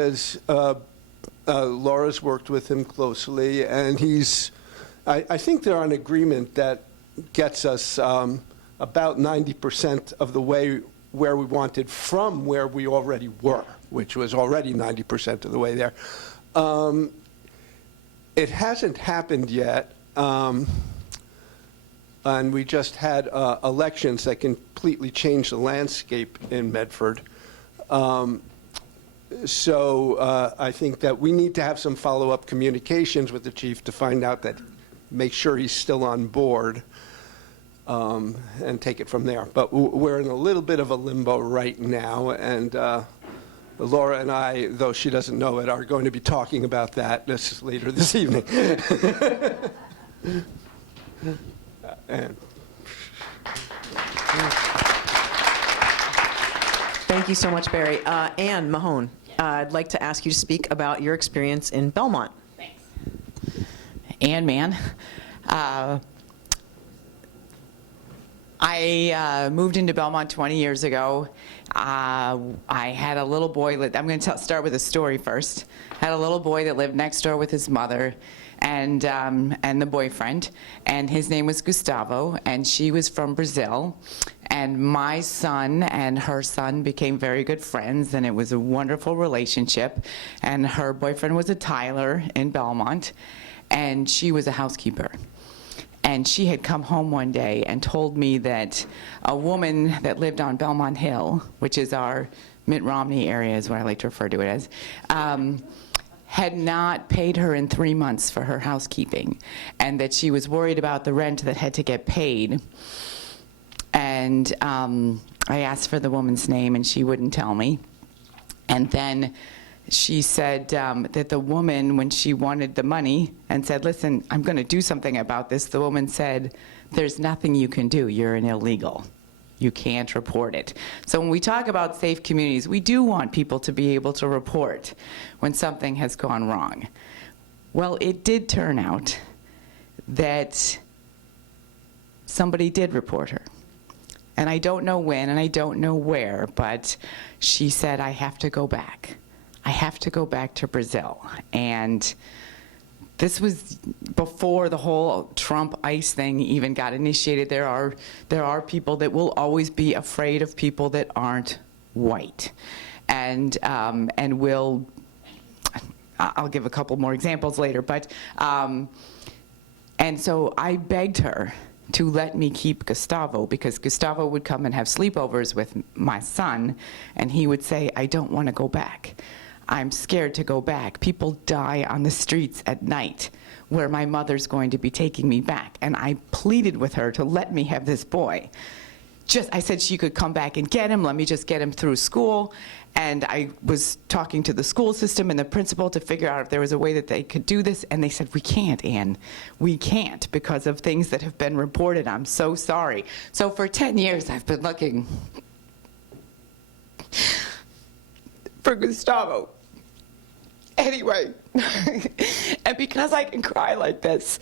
Laura's worked with him closely, and I think they're on agreement that gets us about 90% of the way where we wanted from where we already were, which was already 90% of the way there. It hasn't happened yet, and we just had elections that completely changed the landscape in Medford. So I think that we need to have some follow-up communications with the chief to find out make sure he's still on board. And take it from there. But we're in a little bit of a limbo right now, and Laura and I, though she doesn't know it, are going to be talking about that later this evening. Thank you so much, Barry. Anne Mahone, I'd like to ask you to speak about your experience in Belmont. Thanks. Ann Mann. I moved into Belmont 20 years ago. I had a little boy. I'm going to start with a story first. I had a little boy that lived next door with his mother and the boyfriend, and his name was Gustavo, and she was from Brazil. And my son and her son became very good friends, and it was a wonderful relationship. And her boyfriend was a Tyler in Belmont, and she was a housekeeper. And she had come home one day and told me that a woman that lived on Belmont Hill, which is our Mitt Romney area is what I like to refer to it as, had not paid her in 3 months for her housekeeping, and that she was worried about the rent that had to get paid. And I asked for the woman's name, and she wouldn't tell me. And then she said that the woman, when she wanted the money and said, listen, I'm going to do something about this, the woman said, there's nothing you can do. You're an illegal. You can't report it. So when we talk about safe communities, we do want people to be able to report when something has gone wrong. Well, it did turn out that somebody did report her. And I don't know when and I don't know where, but she said, I have to go back. I have to go back to Brazil. And this was before the whole Trump ICE thing even got initiated. There are people that will always be afraid of people that aren't white, and will. I'll give a couple more examples later, but and so I begged her to let me keep Gustavo, because Gustavo would come and have sleepovers with my son, and he would say, I don't want to go back. I'm scared to go back. People die on the streets at night where my mother's going to be taking me back. And I pleaded with her to let me have this boy. I said she could come back and get him, let me just get him through school. And I was talking to the school system and the principal to figure out if there was a way that they could do this. And they said, we can't, Ann. We can't because of things that have been reported. I'm so sorry. So for 10 years, I've been looking for Gustavo. Anyway, and because I can cry like this,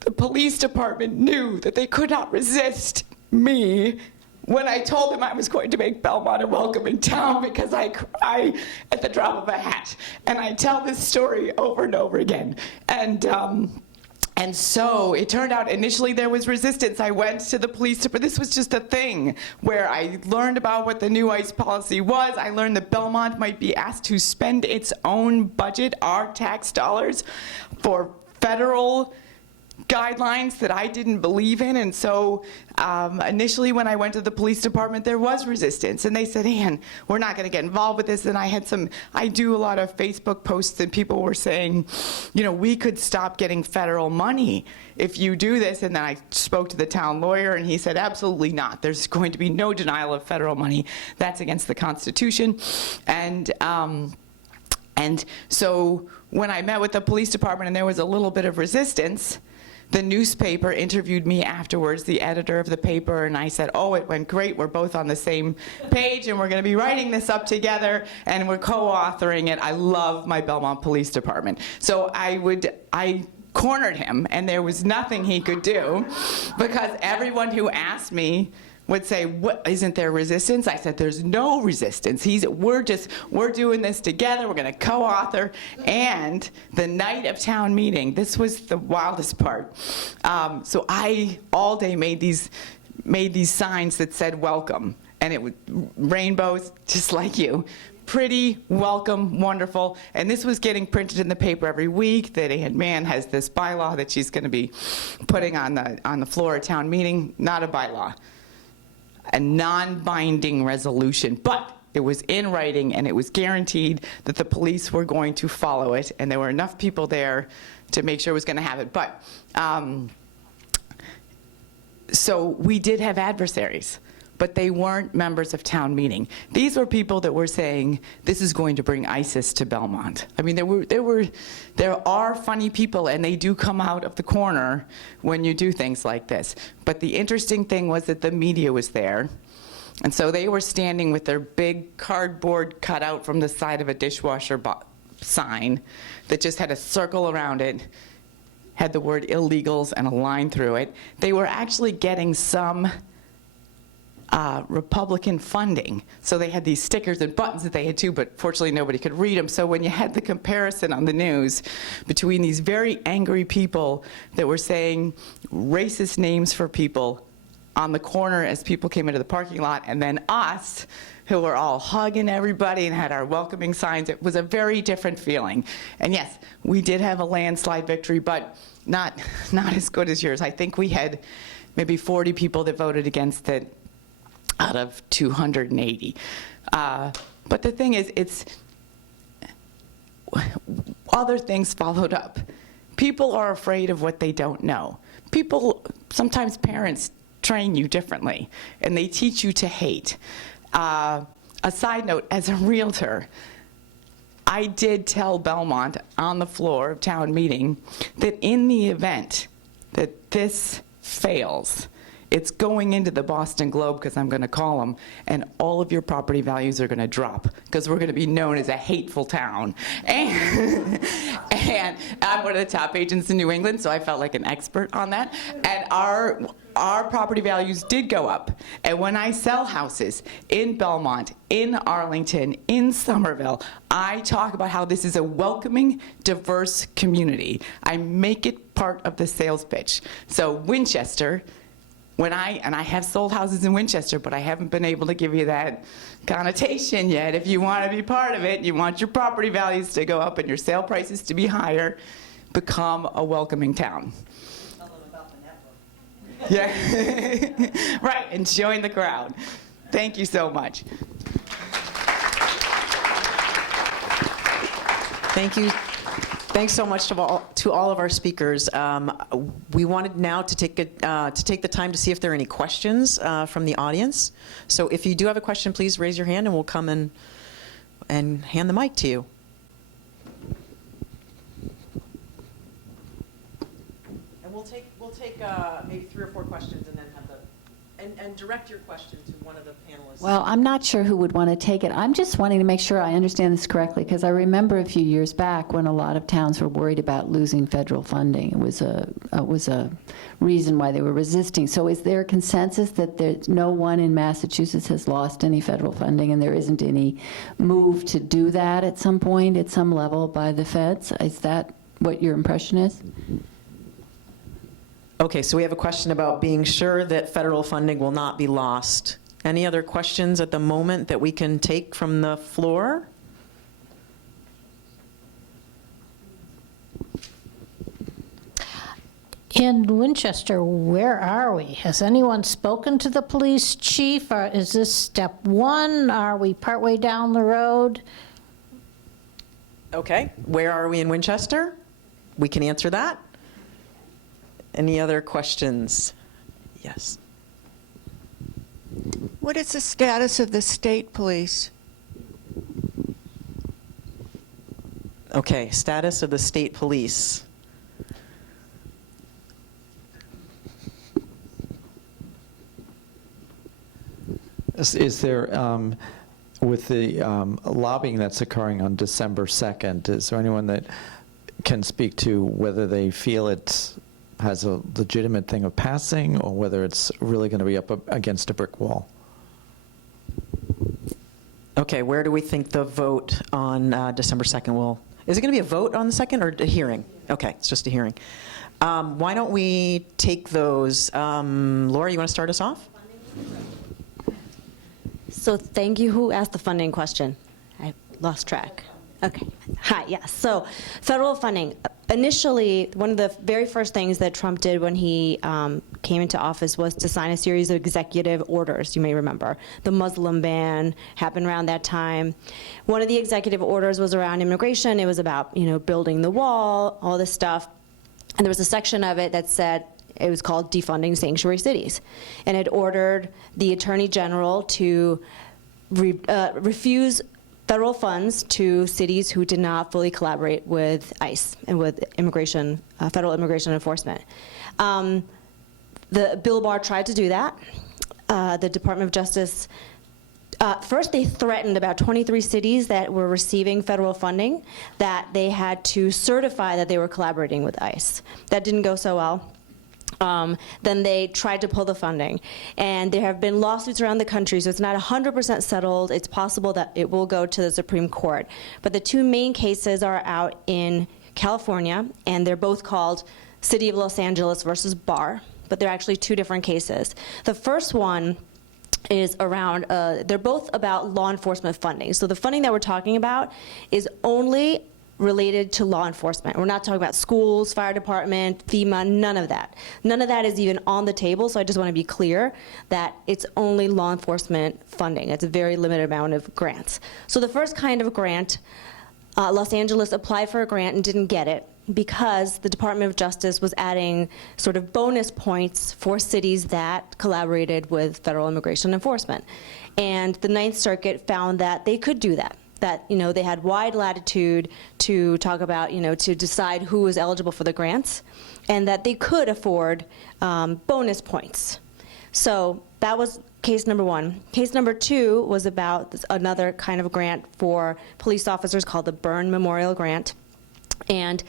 the police department knew that they could not resist me when I told them I was going to make Belmont a welcoming town, because I cry at the drop of a hat. And I tell this story over and over again. And so it turned out initially there was resistance. I went to the police department. This was just a thing where I learned about what the new ICE policy was. I learned that Belmont might be asked to spend its own budget, our tax dollars, for federal guidelines that I didn't believe in. And so initially when I went to the police department, there was resistance. And they said, Ann, we're not going to get involved with this. And I do a lot of Facebook posts, and people were saying, you know, we could stop getting federal money if you do this. And then I spoke to the town lawyer, and he said, absolutely not. There's going to be no denial of federal money. That's against the Constitution. And so when I met with the police department and there was a little bit of resistance, the newspaper interviewed me afterwards, the editor of the paper, and I said, oh, it went great. We're both on the same page, and we're going to be writing this up together, and we're co-authoring it. I love my Belmont Police Department. So I cornered him, and there was nothing he could do, because everyone who asked me would say, what, isn't there resistance? I said, there's no resistance. We're doing this together. We're going to co-author. And the night of town meeting, this was the wildest part. So I all day made these signs that said welcome, and it was rainbows, just like you. Pretty, welcome, wonderful. And this was getting printed in the paper every week, that Ann Mann has this bylaw that she's going to be putting on the floor of town meeting. Not a bylaw. A non-binding resolution, but it was in writing, and it was guaranteed that the police were going to follow it, and there were enough people there to make sure it was going to have it. But so we did have adversaries, but they weren't members of town meeting. These were people that were saying, this is going to bring ISIS to Belmont. I mean, there are funny people, and they do come out of the corner when you do things like this. But the interesting thing was that the media was there, and so they were standing with their big cardboard cutout from the side of a dishwasher sign that just had a circle around it, had the word illegals and a line through it. They were actually getting some Republican funding. So they had these stickers and buttons that they had too, but fortunately nobody could read them. So when you had the comparison on the news between these very angry people that were saying racist names for people on the corner as people came into the parking lot, and then us, who were all hugging everybody and had our welcoming signs, it was a very different feeling. And yes, we did have a landslide victory, but not as good as yours. I think we had maybe 40 people that voted against it out of 280. But the thing is, other things followed up. People are afraid of what they don't know. Sometimes parents train you differently, and they teach you to hate. A side note, as a realtor, I did tell Belmont on the floor of town meeting that in the event that this fails, it's going into the Boston Globe, because I'm going to call them, and all of your property values are going to drop, because we're going to be known as a hateful town. And I'm one of the top agents in New England, so I felt like an expert on that. And our property values did go up. And when I sell houses in Belmont, in Arlington, in Somerville, I talk about how this is a welcoming, diverse community. I make it part of the sales pitch. So Winchester, and I have sold houses in Winchester, but I haven't been able to give you that connotation yet. If you want to be part of it, you want your property values to go up and your sale prices to be higher, become a welcoming town. Tell them about the network. Yeah, right, and join the crowd. Thank you so much. Thank you. Thanks so much to all of our speakers. We wanted now to take the time to see if there are any questions from the audience. So if you do have a question, please raise your hand, and we'll come and hand the mic to you. And we'll take maybe 3 or 4 questions, and then have and direct your question to one of the panelists. Well, I'm not sure who would want to take it. I'm just wanting to make sure I understand this correctly, because I remember a few years back when a lot of towns were worried about losing federal funding. It was a reason why they were resisting. So is there a consensus that no one in Massachusetts has lost any federal funding, and there isn't any move to do that at some point, at some level, by the feds? Is that what your impression is? Okay, so we have a question about being sure that federal funding will not be lost. Any other questions at the moment that we can take from the floor? In Winchester, where are we? Has anyone spoken to the police chief? Or is this step one? Are we partway down the road? Okay, where are we in Winchester? We can answer that. Any other questions? Yes. What is the status of the state police? Okay, status of the state police. Is there, with the lobbying that's occurring on December 2nd, is there anyone that can speak to whether they feel it has a legitimate thing of passing, or whether it's really going to be up against a brick wall? Okay, where do we think the vote on December 2nd will, is it going to be a vote on the 2nd or a hearing? Okay, it's just a hearing. Why don't we take those? Laura, you want to start us off? So thank you. Who asked the funding question? I lost track. Okay. Hi, yes. So federal funding. Initially, one of the very first things that Trump did when he came into office was to sign a series of executive orders, you may remember. The Muslim ban happened around that time. One of the executive orders was around immigration. It was about, building the wall, all this stuff. And there was a section of it that said, it was called defunding sanctuary cities. And it ordered the Attorney General to refuse federal funds to cities who did not fully collaborate with ICE and with immigration, federal immigration enforcement. The Bill Barr tried to do that. The Department of Justice, first they threatened about 23 cities that were receiving federal funding that they had to certify that they were collaborating with ICE. That didn't go so well. Then they tried to pull the funding. And there have been lawsuits around the country, so it's not 100% settled. It's possible that it will go to the Supreme Court. But the two main cases are out in California, and they're both called City of Los Angeles versus Barr, but they're actually two different cases. The first one is around, they're both about law enforcement funding. So the funding that we're talking about is only related to law enforcement. We're not talking about schools, fire department, FEMA, none of that. None of that is even on the table, so I just want to be clear that it's only law enforcement funding. It's a very limited amount of grants. So the first kind of grant, Los Angeles applied for a grant and didn't get it because the Department of Justice was adding sort of bonus points for cities that collaborated with federal immigration enforcement. And the Ninth Circuit found that they could do that. That they had wide latitude to talk about, to decide who was eligible for the grants, and that they could afford bonus points. So that was case number one. Case number two was about another kind of grant for police officers called the Byrne Memorial Grant. And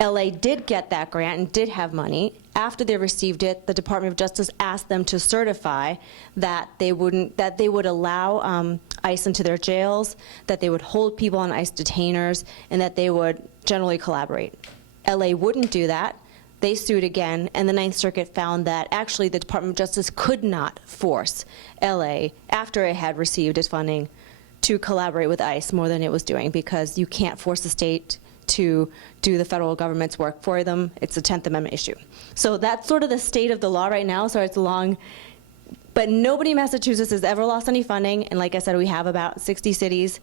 LA did get that grant and did have money. After they received it, the Department of Justice asked them to certify that they would allow ICE into their jails, that they would hold people on ICE detainers, and that they would generally collaborate. LA wouldn't do that. They sued again, and the Ninth Circuit found that actually the Department of Justice could not force LA, after it had received its funding, to collaborate with ICE more than it was doing, because you can't force the state to do the federal government's work for them. It's a 10th Amendment issue. So that's sort of the state of the law right now. Sorry, it's long. But nobody in Massachusetts has ever lost any funding. And like I said, we have about 60 cities.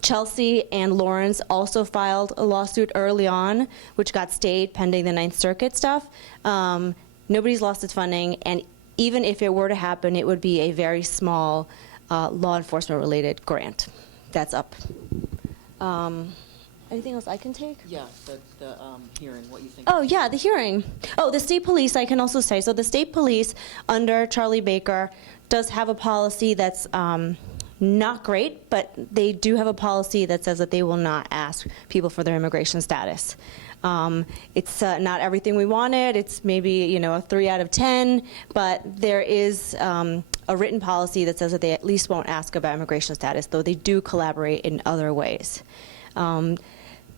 Chelsea and Lawrence also filed a lawsuit early on, which got stayed pending the Ninth Circuit stuff. Nobody's lost its funding. And even if it were to happen, it would be a very small law enforcement-related grant. That's up. Anything else I can take? Yeah, the hearing, what you think. Oh, yeah, the hearing. Oh, the state police, I can also say. So the state police, under Charlie Baker, does have a policy that's not great, but they do have a policy that says that they will not ask people for their immigration status. It's not everything we wanted. It's maybe, a 3 out of 10, but there is a written policy that says that they at least won't ask about immigration status, though they do collaborate in other ways.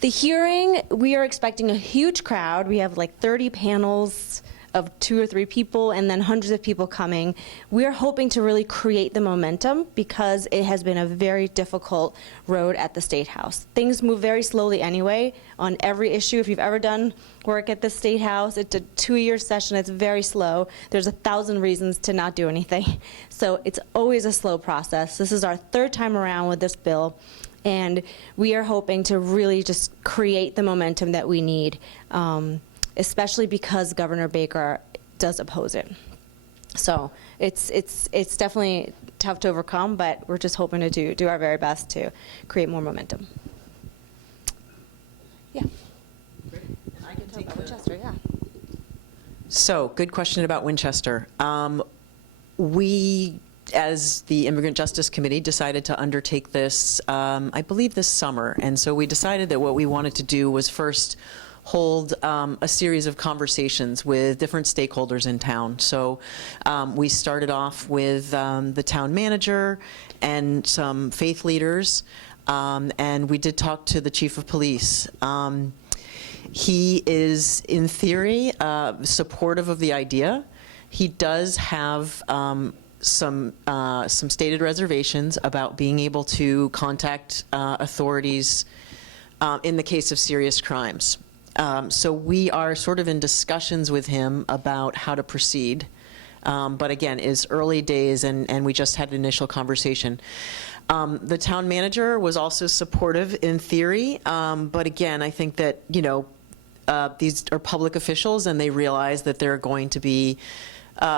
The hearing, we are expecting a huge crowd. We have like 30 panels of 2 or 3 people and then hundreds of people coming. We're hoping to really create the momentum because it has been a very difficult road at the State House. Things move very slowly anyway on every issue. If you've ever done work at the State House, it's a 2-year session. It's very slow. There's 1,000 reasons to not do anything. So it's always a slow process. This is our 3rd time around with this bill. And we are hoping to really just create the momentum that we need, especially because Governor Baker does oppose it. So it's definitely tough to overcome, but we're just hoping to do our very best to create more momentum. Yeah. I can talk about Winchester, yeah. So, good question about Winchester. We, as the Immigrant Justice Committee, decided to undertake this, I believe this summer. And so we decided that what we wanted to do was first hold a series of conversations with different stakeholders in town. So we started off with the town manager and some faith leaders, and we did talk to the chief of police. He is, in theory, supportive of the idea. He does have some stated reservations about being able to contact authorities in the case of serious crimes. So we are sort of in discussions with him about how to proceed. But again, it's early days, and we just had an initial conversation. The town manager was also supportive in theory, but again, I think that, you know, these are public officials, and they realize that there are going to be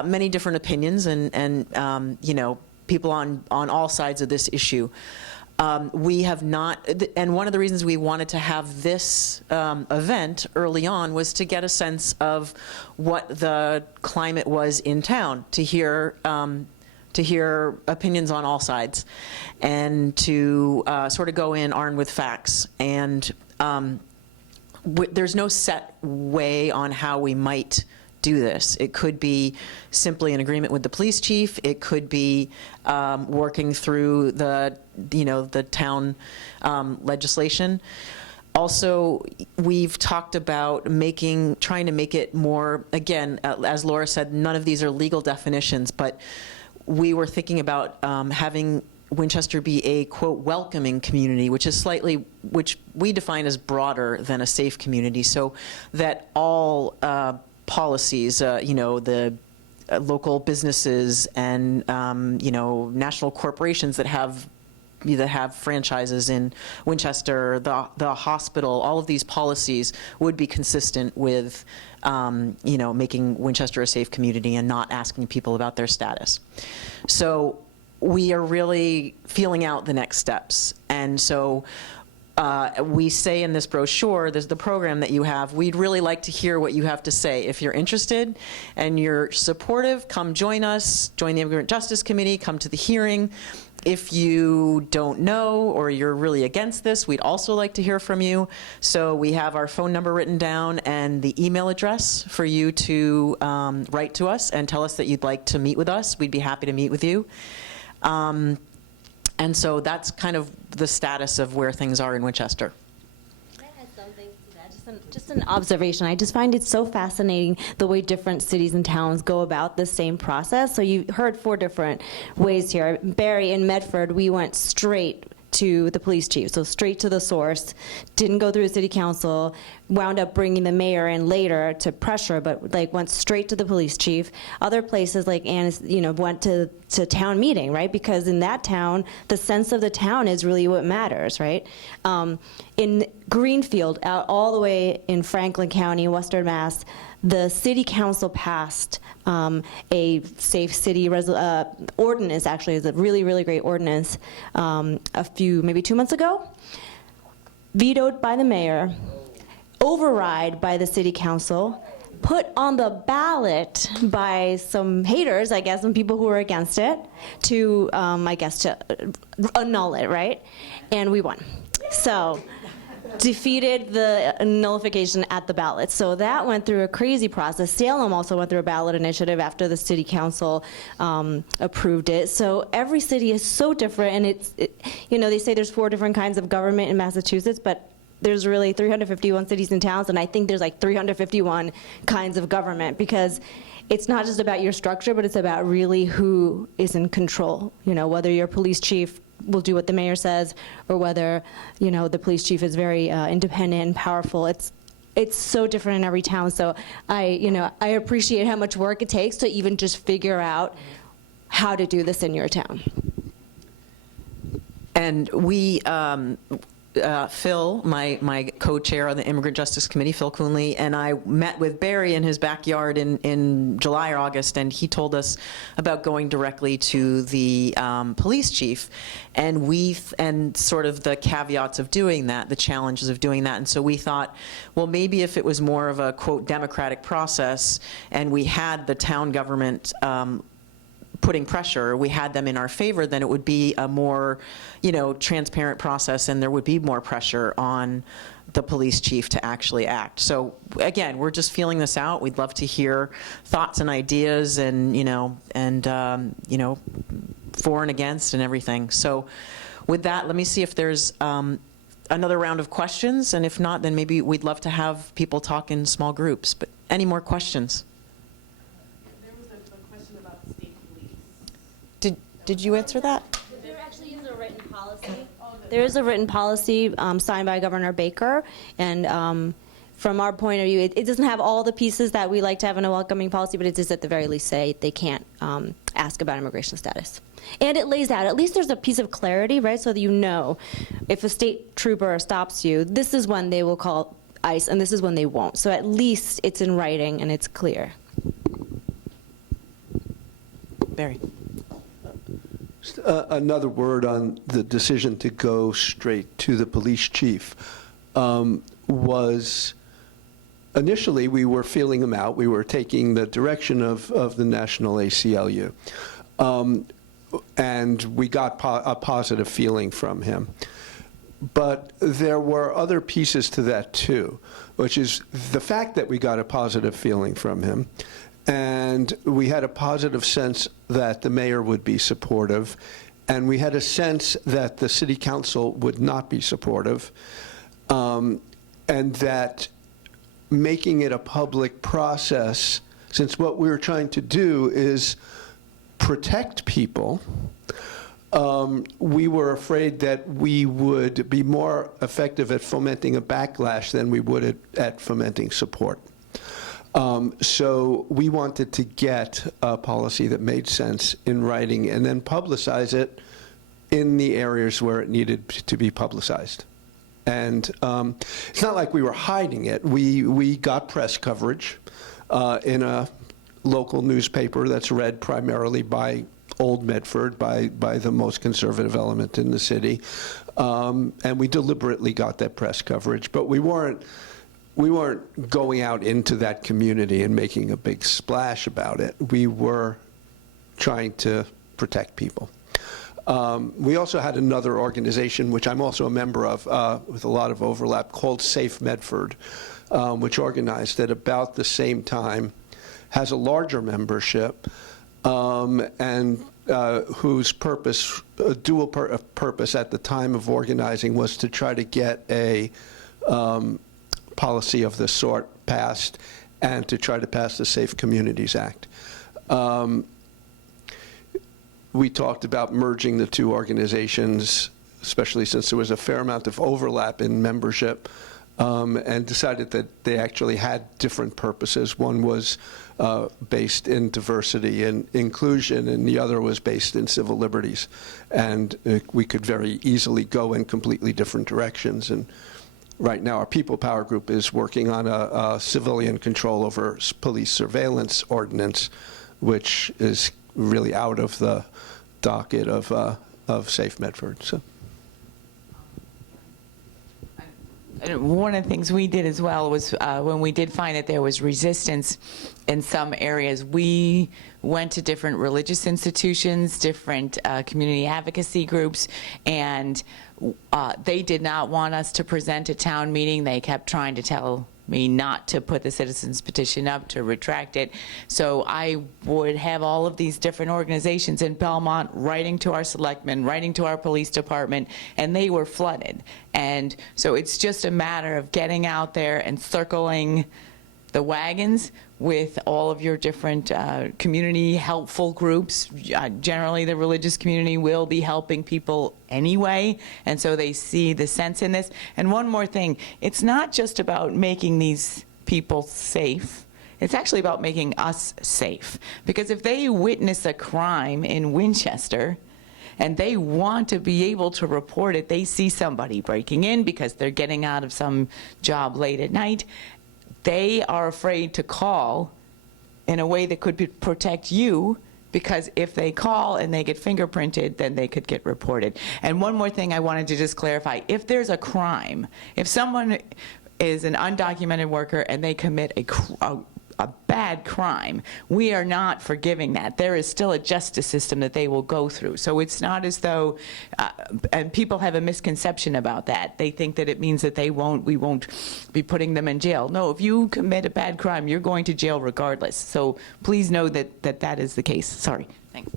many different opinions and you know, people on all sides of this issue. We have not, and one of the reasons we wanted to have this event early on was to get a sense of what the climate was in town, to hear opinions on all sides, and to sort of go in armed with facts. And there's no set way on how we might do this. It could be simply an agreement with the police chief. It could be working through the town legislation. Also, we've talked about trying to make it more, again, as Laura said, none of these are legal definitions, but we were thinking about having Winchester be a, quote, welcoming community, which we define as broader than a safe community, so that all policies, the local businesses and, national corporations that have franchises in Winchester, the hospital, all of these policies would be consistent with, making Winchester a safe community and not asking people about their status. So we are really feeling out the next steps. And so we say in this brochure, there's the program that you have, we'd really like to hear what you have to say. If you're interested and you're supportive, come join us, join the Immigrant Justice Committee, come to the hearing. If you don't know or you're really against this, we'd also like to hear from you. So we have our phone number written down and the email address for you to write to us and tell us that you'd like to meet with us. We'd be happy to meet with you. And so that's kind of the status of where things are in Winchester. Can I add something to that? Just an observation. I just find it so fascinating the way different cities and towns go about the same process. So you heard 4 different ways here. Barry and Medford, we went straight to the police chief, so straight to the source, didn't go through the city council, wound up bringing the mayor in later to pressure, but went straight to the police chief. Other places like Anna's, went to town meeting, right? Because in that town, the sense of the town is really what matters, right? In Greenfield, out all the way in Franklin County, Western Mass, the city council passed a safe city ordinance. Actually, is a really, really great ordinance. Maybe 2 months ago, vetoed by the mayor, override by the city council, put on the ballot by some haters, I guess, some people who were against it, to annul it, right? And we won. So. Defeated the nullification at the ballot. So that went through a crazy process. Salem also went through a ballot initiative after the city council approved it. So every city is so different, and they say there's 4 different kinds of government in Massachusetts, but there's really 351 cities and towns, and I think there's like 351 kinds of government, because it's not just about your structure, but it's about really who is in control. You know, whether your police chief will do what the mayor says, or whether, you know, the police chief is very independent and powerful. It's so different in every town. So I appreciate how much work it takes to even just figure out how to do this in your town. And we, Phil, my co-chair on the Immigrant Justice Committee, Phil Coonley, and I met with Barry in his backyard in July or August, and he told us about going directly to the police chief, and sort of the caveats of doing that, the challenges of doing that. And so we thought, well, maybe if it was more of a, quote, democratic process, and we had the town government putting pressure, we had them in our favor, then it would be a more, transparent process, and there would be more pressure on the police chief to actually act. So again, we're just feeling this out. We'd love to hear thoughts and ideas, and for and against and everything. So with that, let me see if there's another round of questions, and if not, then maybe we'd love to have people talk in small groups. But any more questions? Did you answer that? There actually is a written policy. There is a written policy signed by Governor Baker, and from our point of view, it doesn't have all the pieces that we like to have in a welcoming policy, but it does at the very least say they can't ask about immigration status. And it lays out, at least there's a piece of clarity, right, so that you know if a state trooper stops you, this is when they will call ICE, and this is when they won't. So at least it's in writing and it's clear. Barry. Another word on the decision to go straight to the police chief was, initially we were feeling him out. We were taking the direction of the National ACLU. And we got a positive feeling from him. But there were other pieces to that too, which is the fact that we got a positive feeling from him, and we had a positive sense that the mayor would be supportive, and we had a sense that the city council would not be supportive, and that making it a public process, since what we were trying to do is protect people, we were afraid that we would be more effective at fomenting a backlash than we would at fomenting support. So we wanted to get a policy that made sense in writing and then publicize it in the areas where it needed to be publicized. And it's not like we were hiding it. We got press coverage in a local newspaper that's read primarily by Old Medford, by the most conservative element in the city. And we deliberately got that press coverage, but we weren't going out into that community and making a big splash about it. We were trying to protect people. We also had another organization, which I'm also a member of, with a lot of overlap, called Safe Medford, which organized at about the same time, has a larger membership, and whose purpose, dual purpose at the time of organizing, was to try to get a policy of this sort passed and to try to pass the Safe Communities Act. We talked about merging the two organizations, especially since there was a fair amount of overlap in membership, and decided that they actually had different purposes. One was based in diversity and inclusion, and the other was based in civil liberties. And we could very easily go in completely different directions. And right now, our People Power Group is working on a civilian control over police surveillance ordinance, which is really out of the docket of Safe Medford. So. And one of the things we did as well was when we did find that there was resistance in some areas, we went to different religious institutions, different community advocacy groups, and they did not want us to present at town meeting. They kept trying to tell me not to put the citizens petition up, to retract it. So I would have all of these different organizations in Belmont writing to our selectmen, writing to our police department, and they were flooded. And so it's just a matter of getting out there and circling the wagons with all of your different community helpful groups. Generally, the religious community will be helping people anyway, and so they see the sense in this. And one more thing, it's not just about making these people safe. It's actually about making us safe. Because if they witness a crime in Winchester, and they want to be able to report it, they see somebody breaking in because they're getting out of some job late at night, they are afraid to call in a way that could protect you, because if they call and they get fingerprinted, then they could get reported. And one more thing I wanted to just clarify. If there's a crime, if someone is an undocumented worker and they commit a bad crime, we are not forgiving that. There is still a justice system that they will go through. So it's not as though, and people have a misconception about that. They think that it means that we won't be putting them in jail. No, if you commit a bad crime, you're going to jail regardless. So please know that that is the case. Sorry. Thanks.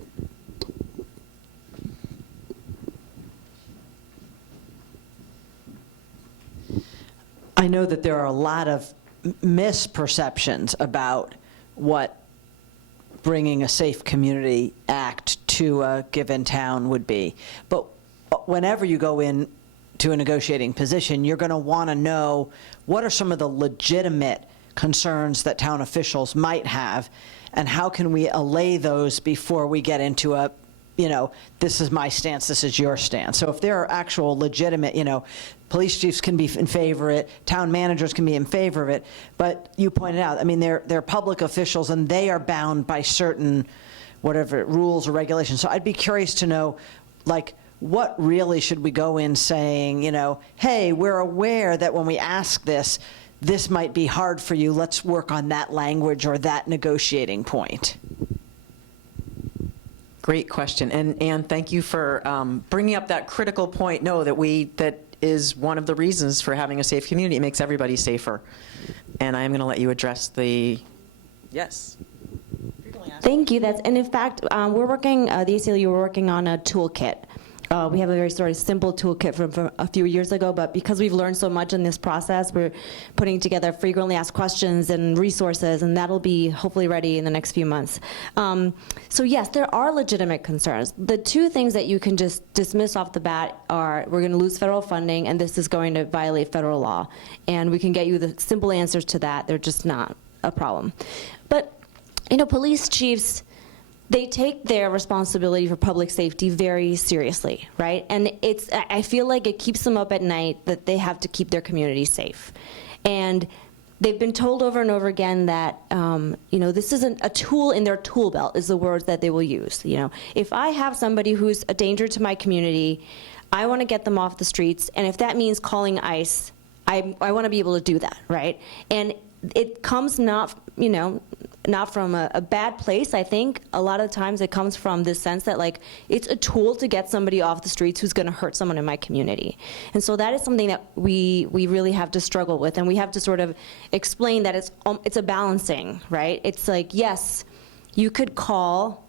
I know that there are a lot of misperceptions about what bringing a Safe Community Act to a given town would be. But whenever you go in to a negotiating position, you're going to want to know what are some of the legitimate concerns that town officials might have, and how can we allay those before we get into a, this is my stance, this is your stance. So if there are actual legitimate, police chiefs can be in favor of it, town managers can be in favor of it, but you pointed out, I mean, they're public officials and they are bound by certain, whatever, rules or regulations. So I'd be curious to know, like, what really should we go in saying, hey, we're aware that when we ask this, this might be hard for you, let's work on that language or that negotiating point. Great question. And Anne, thank you for bringing up that critical point. No, that is one of the reasons for having a safe community. It makes everybody safer. And I am going to let you address the, yes. Thank you. And in fact, we're working, the ACLU, we're working on a toolkit. We have a very sort of simple toolkit from a few years ago, but because we've learned so much in this process, we're putting together frequently asked questions and resources, and that'll be hopefully ready in the next few months. So yes, there are legitimate concerns. The two things that you can just dismiss off the bat are we're going to lose federal funding, and this is going to violate federal law. And we can get you the simple answers to that. They're just not a problem. But, police chiefs, they take their responsibility for public safety very seriously, right? And I feel like it keeps them up at night that they have to keep their community safe. And they've been told over and over again that, this isn't a tool in their tool belt, is the words that they will use. If I have somebody who's a danger to my community, I want to get them off the streets, and if that means calling ICE, I want to be able to do that, right? And it comes not from a bad place. I think a lot of times it comes from this sense that, like, it's a tool to get somebody off the streets who's going to hurt someone in my community. And so that is something that we really have to struggle with, and we have to sort of explain that it's a balancing, right? It's like, yes, you could call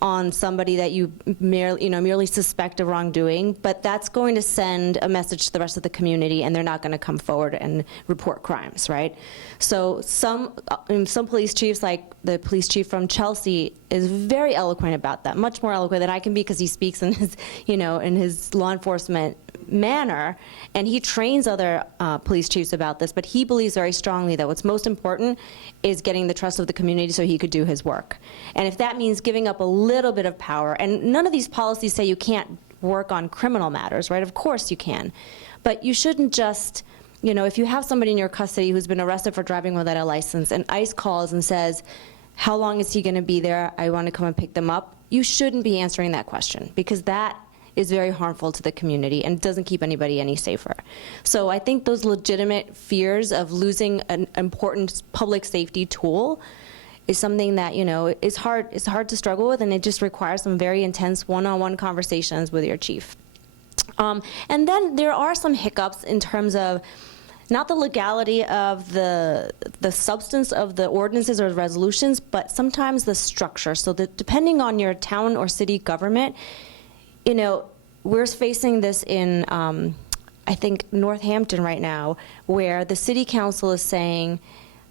on somebody that you merely suspect of wrongdoing, but that's going to send a message to the rest of the community, and they're not going to come forward and report crimes, right? So some police chiefs, like the police chief from Chelsea, is very eloquent about that, much more eloquent than I can be, because he speaks in his, in his law enforcement manner, and he trains other police chiefs about this, but he believes very strongly that what's most important is getting the trust of the community so he could do his work. And if that means giving up a little bit of power, and none of these policies say you can't work on criminal matters, right? Of course you can. But you shouldn't just, if you have somebody in your custody who's been arrested for driving without a license, and ICE calls and says, how long is he going to be there? I want to come and pick them up. You shouldn't be answering that question, because that is very harmful to the community and doesn't keep anybody any safer. So I think those legitimate fears of losing an important public safety tool is something that, is hard to struggle with, and it just requires some very intense one-on-one conversations with your chief. And then there are some hiccups in terms of not the legality of the substance of the ordinances or resolutions, but sometimes the structure. So that depending on your town or city government, you know, we're facing this in, I think, Northampton right now, where the city council is saying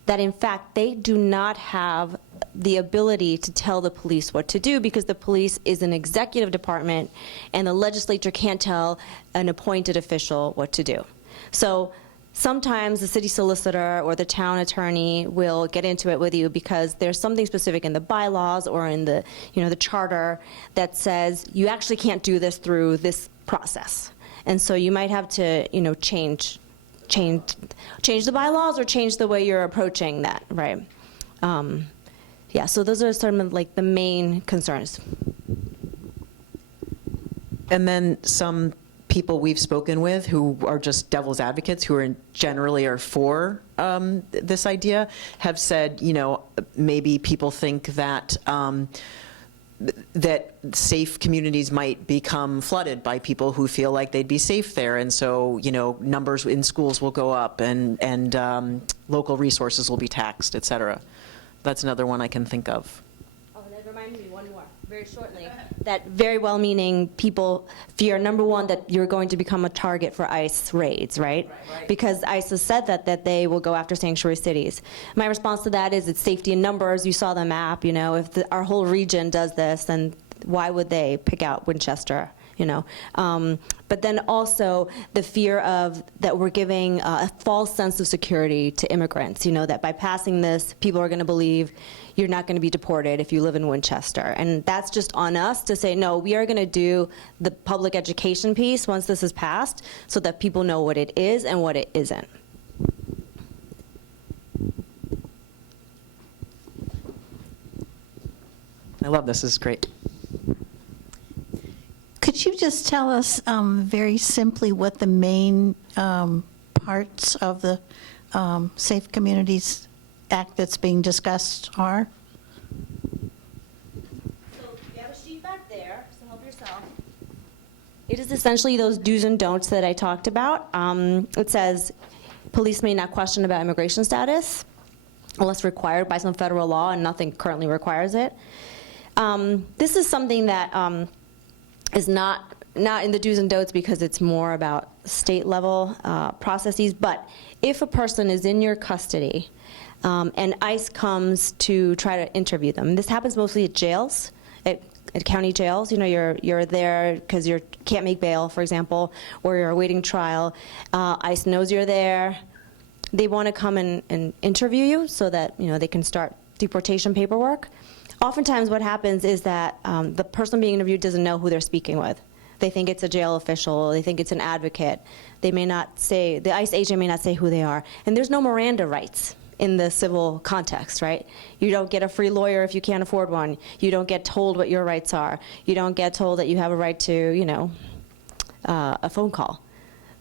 that in fact they do not have the ability to tell the police what to do because the police is an executive department and the legislature can't tell an appointed official what to do. So sometimes the city solicitor or the town attorney will get into it with you because there's something specific in the bylaws or in the, you know, the charter that says you actually can't do this through this process. And so you might have to, you know, change the bylaws or change the way you're approaching that, right? Yeah, so those are sort of like the main concerns. And then some people we've spoken with who are just devil's advocates, who are generally are for this idea, have said, you know, maybe people think that that safe communities might become flooded by people who feel like they'd be safe there, and so, you know, numbers in schools will go up, and local resources will be taxed, et cetera. That's another one I can think of. Oh, that reminds me, one more, very shortly, that very well-meaning people fear, number one, that you're going to become a target for ICE raids, right? Right. Because ICE has said that they will go after sanctuary cities. My response to that is it's safety in numbers. You saw the map, you know, if our whole region does this, then why would they pick out Winchester? You know, but then also the fear of that we're giving a false sense of security to immigrants, you know, that by passing this, people are going to believe you're not going to be deported if you live in Winchester. And that's just on us to say, no, we are going to do the public education piece once this is passed so that people know what it is and what it isn't. I love this. This is great. Could you just tell us very simply what the main parts of the Safe Communities Act that's being discussed are? So you have a sheet back there, so help yourself. It is essentially those do's and don'ts that I talked about. It says police may not question about immigration status unless required by some federal law, and nothing currently requires it. This is something that is not in the do's and don'ts because it's more about state level processes, but if a person is in your custody and ICE comes to try to interview them, this happens mostly at jails, at county jails. You know, you're there because you can't make bail, for example, or you're awaiting trial. ICE knows you're there. They want to come and interview you so that, you know, they can start deportation paperwork. Oftentimes what happens is that the person being interviewed doesn't know who they're speaking with. They think it's a jail official, they think it's an advocate. They may not say, the ICE agent may not say who they are. And there's no Miranda rights in the civil context, right? You don't get a free lawyer if you can't afford one. You don't get told what your rights are. You don't get told that you have a right to, you know, a phone call.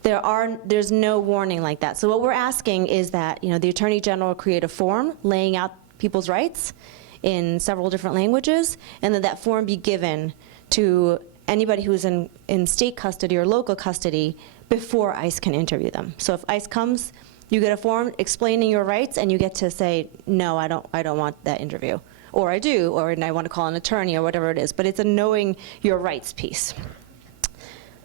There's no warning like that. So what we're asking is that, you know, the Attorney General create a form laying out people's rights in several different languages, and then that form be given to anybody who's in state custody or local custody before ICE can interview them. So if ICE comes, you get a form explaining your rights, and you get to say, no, I don't want that interview. Or I do, or I want to call an attorney, or whatever it is. But it's a knowing your rights piece.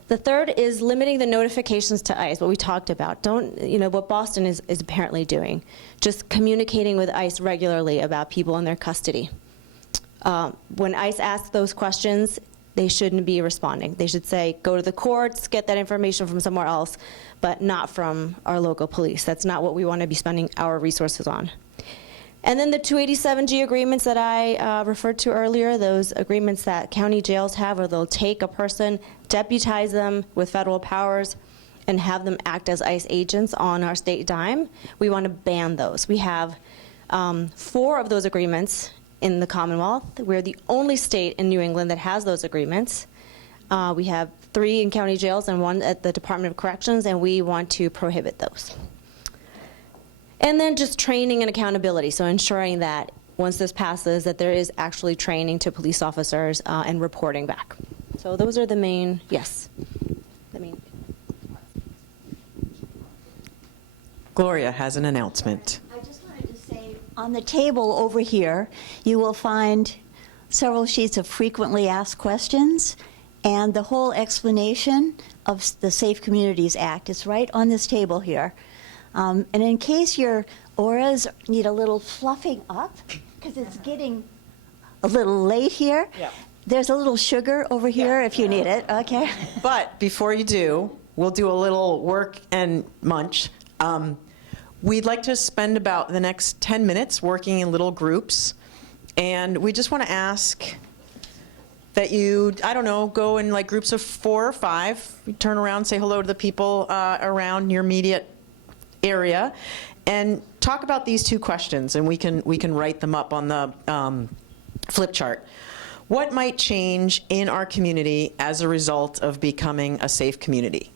The third is limiting the notifications to ICE, what we talked about. What Boston is apparently doing, just communicating with ICE regularly about people in their custody. When ICE asks those questions, they shouldn't be responding. They should say, go to the courts, get that information from somewhere else, but not from our local police. That's not what we want to be spending our resources on. And then the 287G agreements that I referred to earlier, those agreements that county jails have where they'll take a person, deputize them with federal powers, and have them act as ICE agents on our state dime, we want to ban those. We have 4 of those agreements in the Commonwealth. We're the only state in New England that has those agreements. We have 3 in county jails and 1 at the Department of Corrections, and we want to prohibit those. And then just training and accountability, so ensuring that once this passes, that there is actually training to police officers and reporting back. So those are the main, yes, the main. Gloria has an announcement. I just wanted to say, on the table over here, you will find several sheets of frequently asked questions and the whole explanation of the Safe Communities Act. It's right on this table here. And in case your auras need a little fluffing up, because it's getting a little late here, there's a little sugar over here if you need it, okay? But before you do, we'll do a little work and munch. We'd like to spend about the next 10 minutes working in little groups. And we just want to ask that you, I don't know, go in like groups of 4 or 5, you turn around, say hello to the people around your immediate area, and talk about these 2 questions, and we can write them up on the flip chart. What might change in our community as a result of becoming a safe community?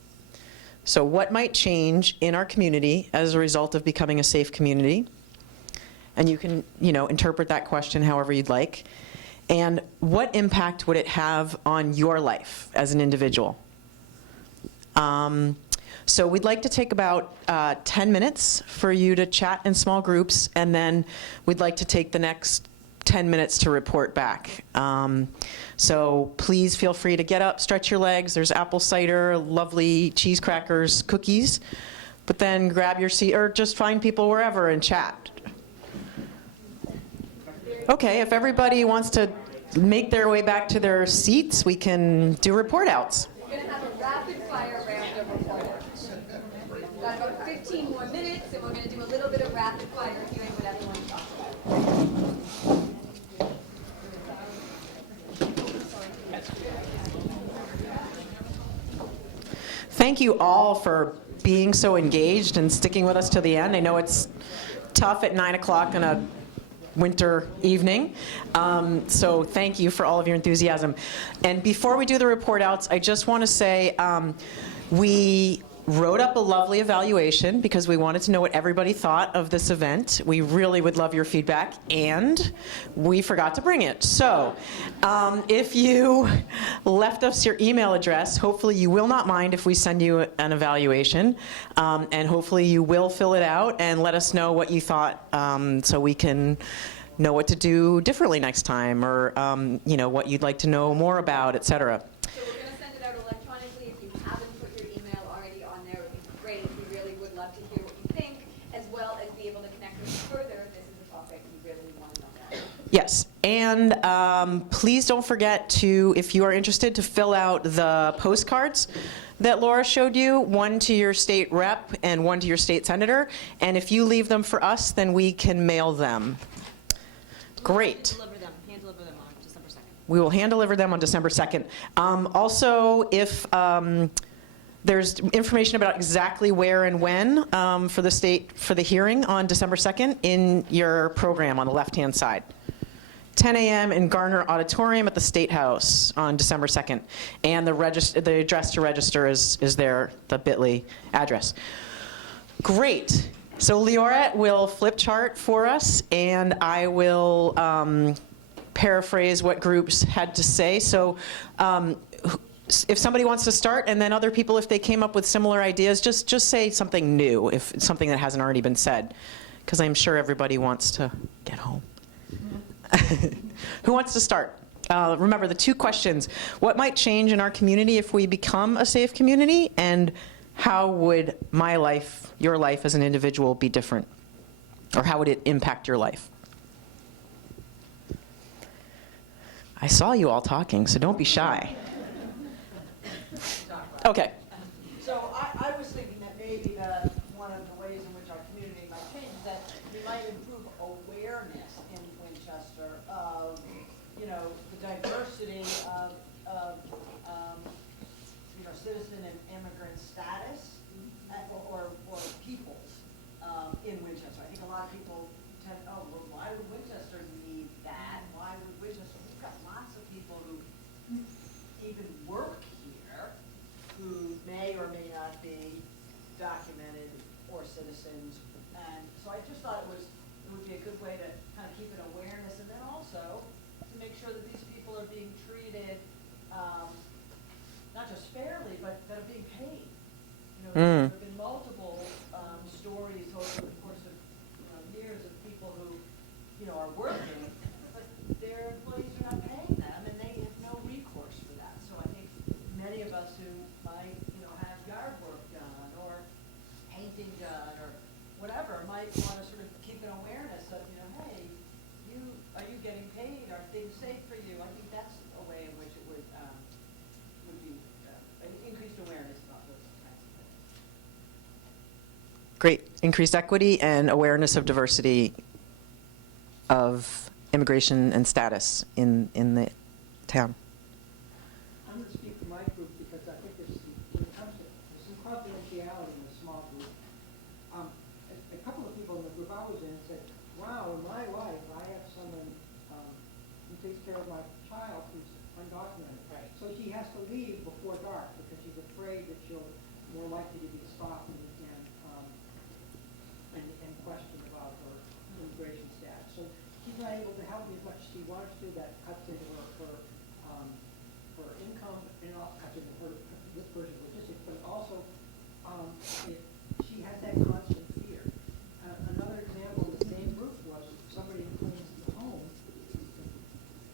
So what might change in our community as a result of becoming a safe community? And you can, interpret that question however you'd like. And what impact would it have on your life as an individual? So we'd like to take about 10 minutes for you to chat in small groups, and then we'd like to take the next 10 minutes to report back. So please feel free to get up, stretch your legs. There's apple cider, lovely cheese crackers, cookies. But then grab your seat, or just find people wherever and chat. Okay, if everybody wants to make their way back to their seats, we can do report outs. We're going to have a rapid fire round of report outs. We've got about 15 more minutes, and we're going to do a little bit of rapid fire hearing what everyone talks about. Thank you all for being so engaged and sticking with us to the end. I know it's tough at 9 o'clock on a winter evening, so thank you for all of your enthusiasm. And before we do the report outs, I just want to say we wrote up a lovely evaluation because we wanted to know what everybody thought of this event. We really would love your feedback, and we forgot to bring it. So if you left us your email address, hopefully you will not mind if we send you an evaluation, and hopefully you will fill it out and let us know what you thought, so we can know what to do differently next time, or what you'd like to know more about, et cetera. So we're going to send it out electronically. If you haven't put your email already on there, it would be great. We really would love to hear what you think, as well as be able to connect with you further if this is a topic you really want to know about. Yes, and please don't forget to, if you are interested, to fill out the postcards that Laura showed you, one to your state rep and one to your state senator. And if you leave them for us, then we can mail them. Great. Hand deliver them on December 2nd. We will hand deliver them on December 2nd. Also, if there's information about exactly where and when for the hearing on December 2nd in your program on the left-hand side. 10 a.m. in Garner Auditorium at the State House on December 2nd. And the address to register is there, the bit.ly address. Great. So Leora will flip chart for us, and I will paraphrase what groups had to say. So if somebody wants to start, and then other people, if they came up with similar ideas, just say something new, if it's something that hasn't already been said, because I'm sure everybody wants to get home. Who wants to start? Remember the 2 questions. What might change in our community if we become a safe community? And how would my life, your life as an individual be different? Or how would it impact your life? I saw you all talking, so don't be shy. Okay. So I was thinking that maybe one of the ways in which our community might change is that we might improve awareness in Winchester of, the diversity of citizen and immigrant status or peoples in Winchester. I think a lot of people tend, well, why would Winchester need that? Why would Winchester? We've got lots of people who even work here who may or may not be documented or citizens. And so I just thought it would be a good way to kind of keep an awareness, and then also to make sure that these people are being treated not just fairly, but that are being paid. There have been multiple stories whatever, might want to sort of keep an awareness of, hey, are you getting paid? Are things safe for you? I think that's a way in which it would be an increased awareness about those kinds of things. Great. Increased equity and awareness of diversity of immigration and status in the town. I'm going to speak for my group because I think there's some confidentiality in a small group. A couple of people in the group I was in said, wow, in my life, I have someone who takes care of my child who's undocumented. Right. So she has to leave before dark because she's afraid that she'll more likely to be stopped and questioned about her immigration status. So she's not able to help me as much as she wants to. That cuts into her income and all, cuts into this person's logistics, but also she has that constant fear. Another example in the same group was somebody who cleans the home,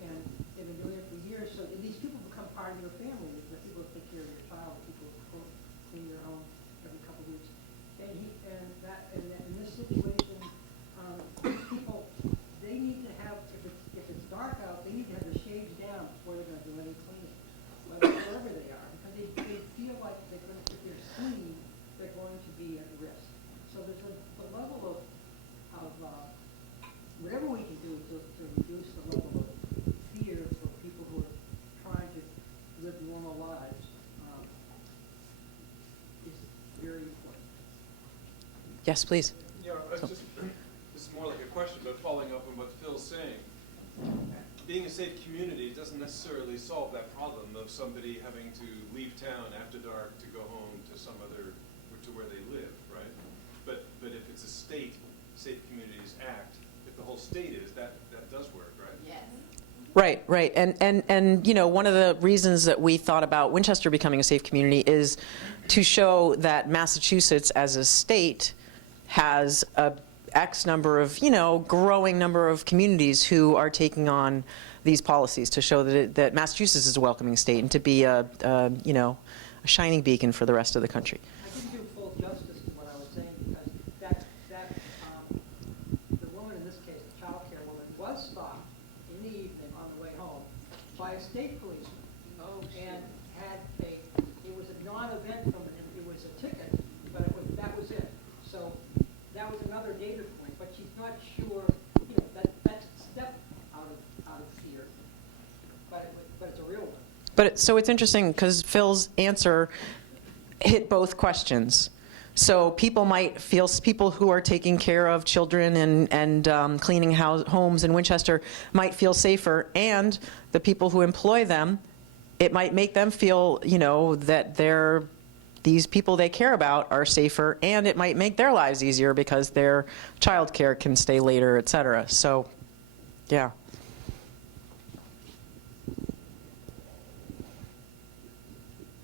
and they've been doing it for years. So these people become part of your family. The people who take care of your child, people who clean your home every couple of weeks. In this situation, people, they need to have, if it's dark out, they need to have the shades down before they're going to do any cleaning, wherever they are, because they feel like if they're seen, they're going to be at risk. So there's a level of whatever we can do to reduce the level of fear for people who are trying to live normal lives is very important. Yes, please. Yeah, this is more like a question, but following up on what Phil's saying. Being a safe community doesn't necessarily solve that problem of somebody having to leave town after dark to go home to some other, to where they live, right? But if it's a state Safe Communities Act, if the whole state is, that does work, right? Yes. Right. And one of the reasons that we thought about Winchester becoming a safe community is to show that Massachusetts as a state has a X number of, growing number of communities who are taking on these policies, to show that Massachusetts is a welcoming state and to be a shining beacon for the rest of the country. I didn't do full justice to what I was saying because the woman in this case, the child care woman, was stopped in the evening on the way home by a state policeman. And it was a non-event from him. It was a ticket, but that was it. So that was another data point, but she's not sure, that's a step out of fear, but it's a real one. So it's interesting because Phil's answer hit both questions. So people who are taking care of children and cleaning homes in Winchester might feel safer, and the people who employ them, it might make them feel, that these people they care about are safer, and it might make their lives easier because their child care can stay later, et cetera. So, yeah.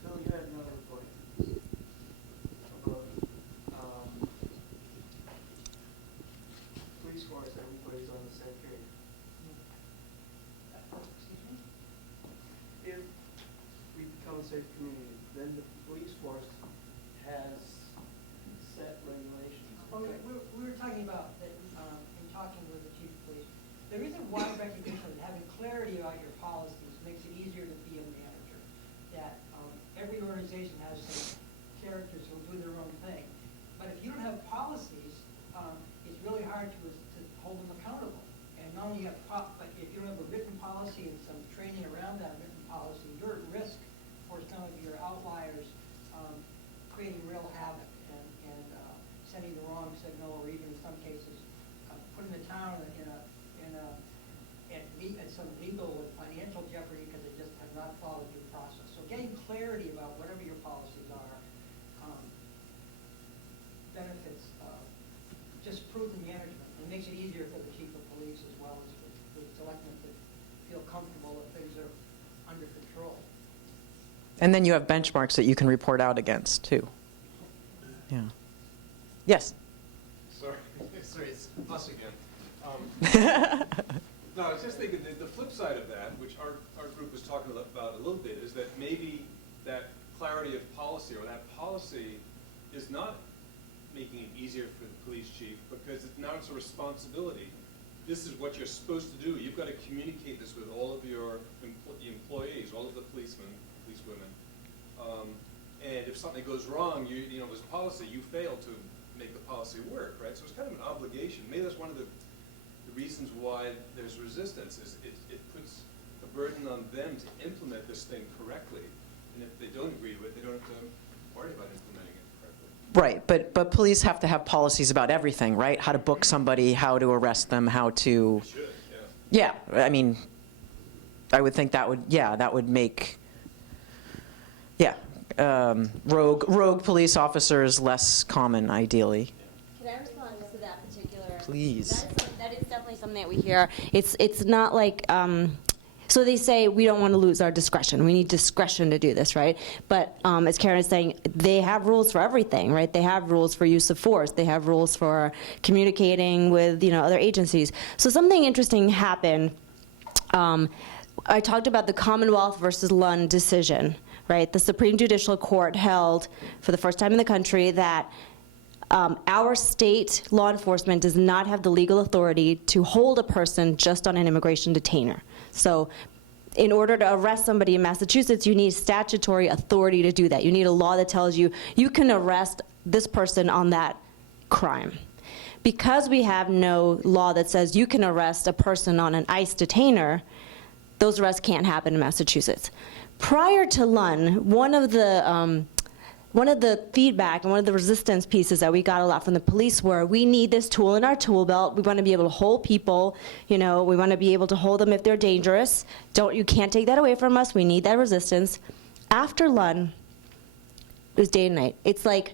Phil, you had another report about police force, everybody's on the same page. If we become a safe community, then the police force has set regulations. Okay, we were talking about that in talking with the chief of police. There is a wide recognition that having clarity about your policies makes it easier to be a manager. That every organization has some characters who do their own thing. But if you don't have policies, it's really hard to hold them accountable. And not only have, but if you don't have a written policy and some training around that written policy, you're at risk for some of your outliers creating real havoc and sending the wrong signal, or even in some cases putting the town at some legal and financial jeopardy because they just have not followed due process. So getting clarity about whatever your policies are benefits just prudent management. It makes it easier for the chief of police as well as for the selectmen to feel comfortable that things are under control. And then you have benchmarks that you can report out against, too. Yeah. Yes? Sorry, it's us again. No, I was just thinking that the flip side of that, which our group was talking about a little bit, is that maybe that clarity of policy or that policy is not making it easier easier for the police chief, because now it's a responsibility. This is what you're supposed to do. You've got to communicate this with all of your employees, all of the policemen, policewomen. And if something goes wrong, you know, as policy, you fail to make the policy work, right? So it's kind of an obligation. Maybe that's one of the reasons why there's resistance, is it puts a burden on them to implement this thing correctly. And if they don't agree with it, they don't have to worry about implementing it correctly. Right, but police have to have policies about everything, right? How to book somebody, how to arrest them, how to... They should, yeah. Yeah, I mean, I would think that would make, rogue police officers less common, ideally. Can I respond just to that particular? Please. That is definitely something that we hear. It's not like, so they say we don't want to lose our discretion. We need discretion to do this, right? But as Karen is saying, they have rules for everything, right? They have rules for use of force. They have rules for communicating with, other agencies. So something interesting happened. I talked about the Commonwealth versus Lund decision, right? The Supreme Judicial Court held for the first time in the country that our state law enforcement does not have the legal authority to hold a person just on an immigration detainer. So in order to arrest somebody in Massachusetts, you need statutory authority to do that. You need a law that tells you you can arrest this person on that crime. Because we have no law that says you can arrest a person on an ICE detainer, those arrests can't happen in Massachusetts. Prior to Lund, one of the feedback and one of the resistance pieces that we got a lot from the police were, we need this tool in our tool belt. We want to be able to hold people. We want to be able to hold them if they're dangerous. You can't take that away from us. We need that resistance. After Lund, it was day and night. It's like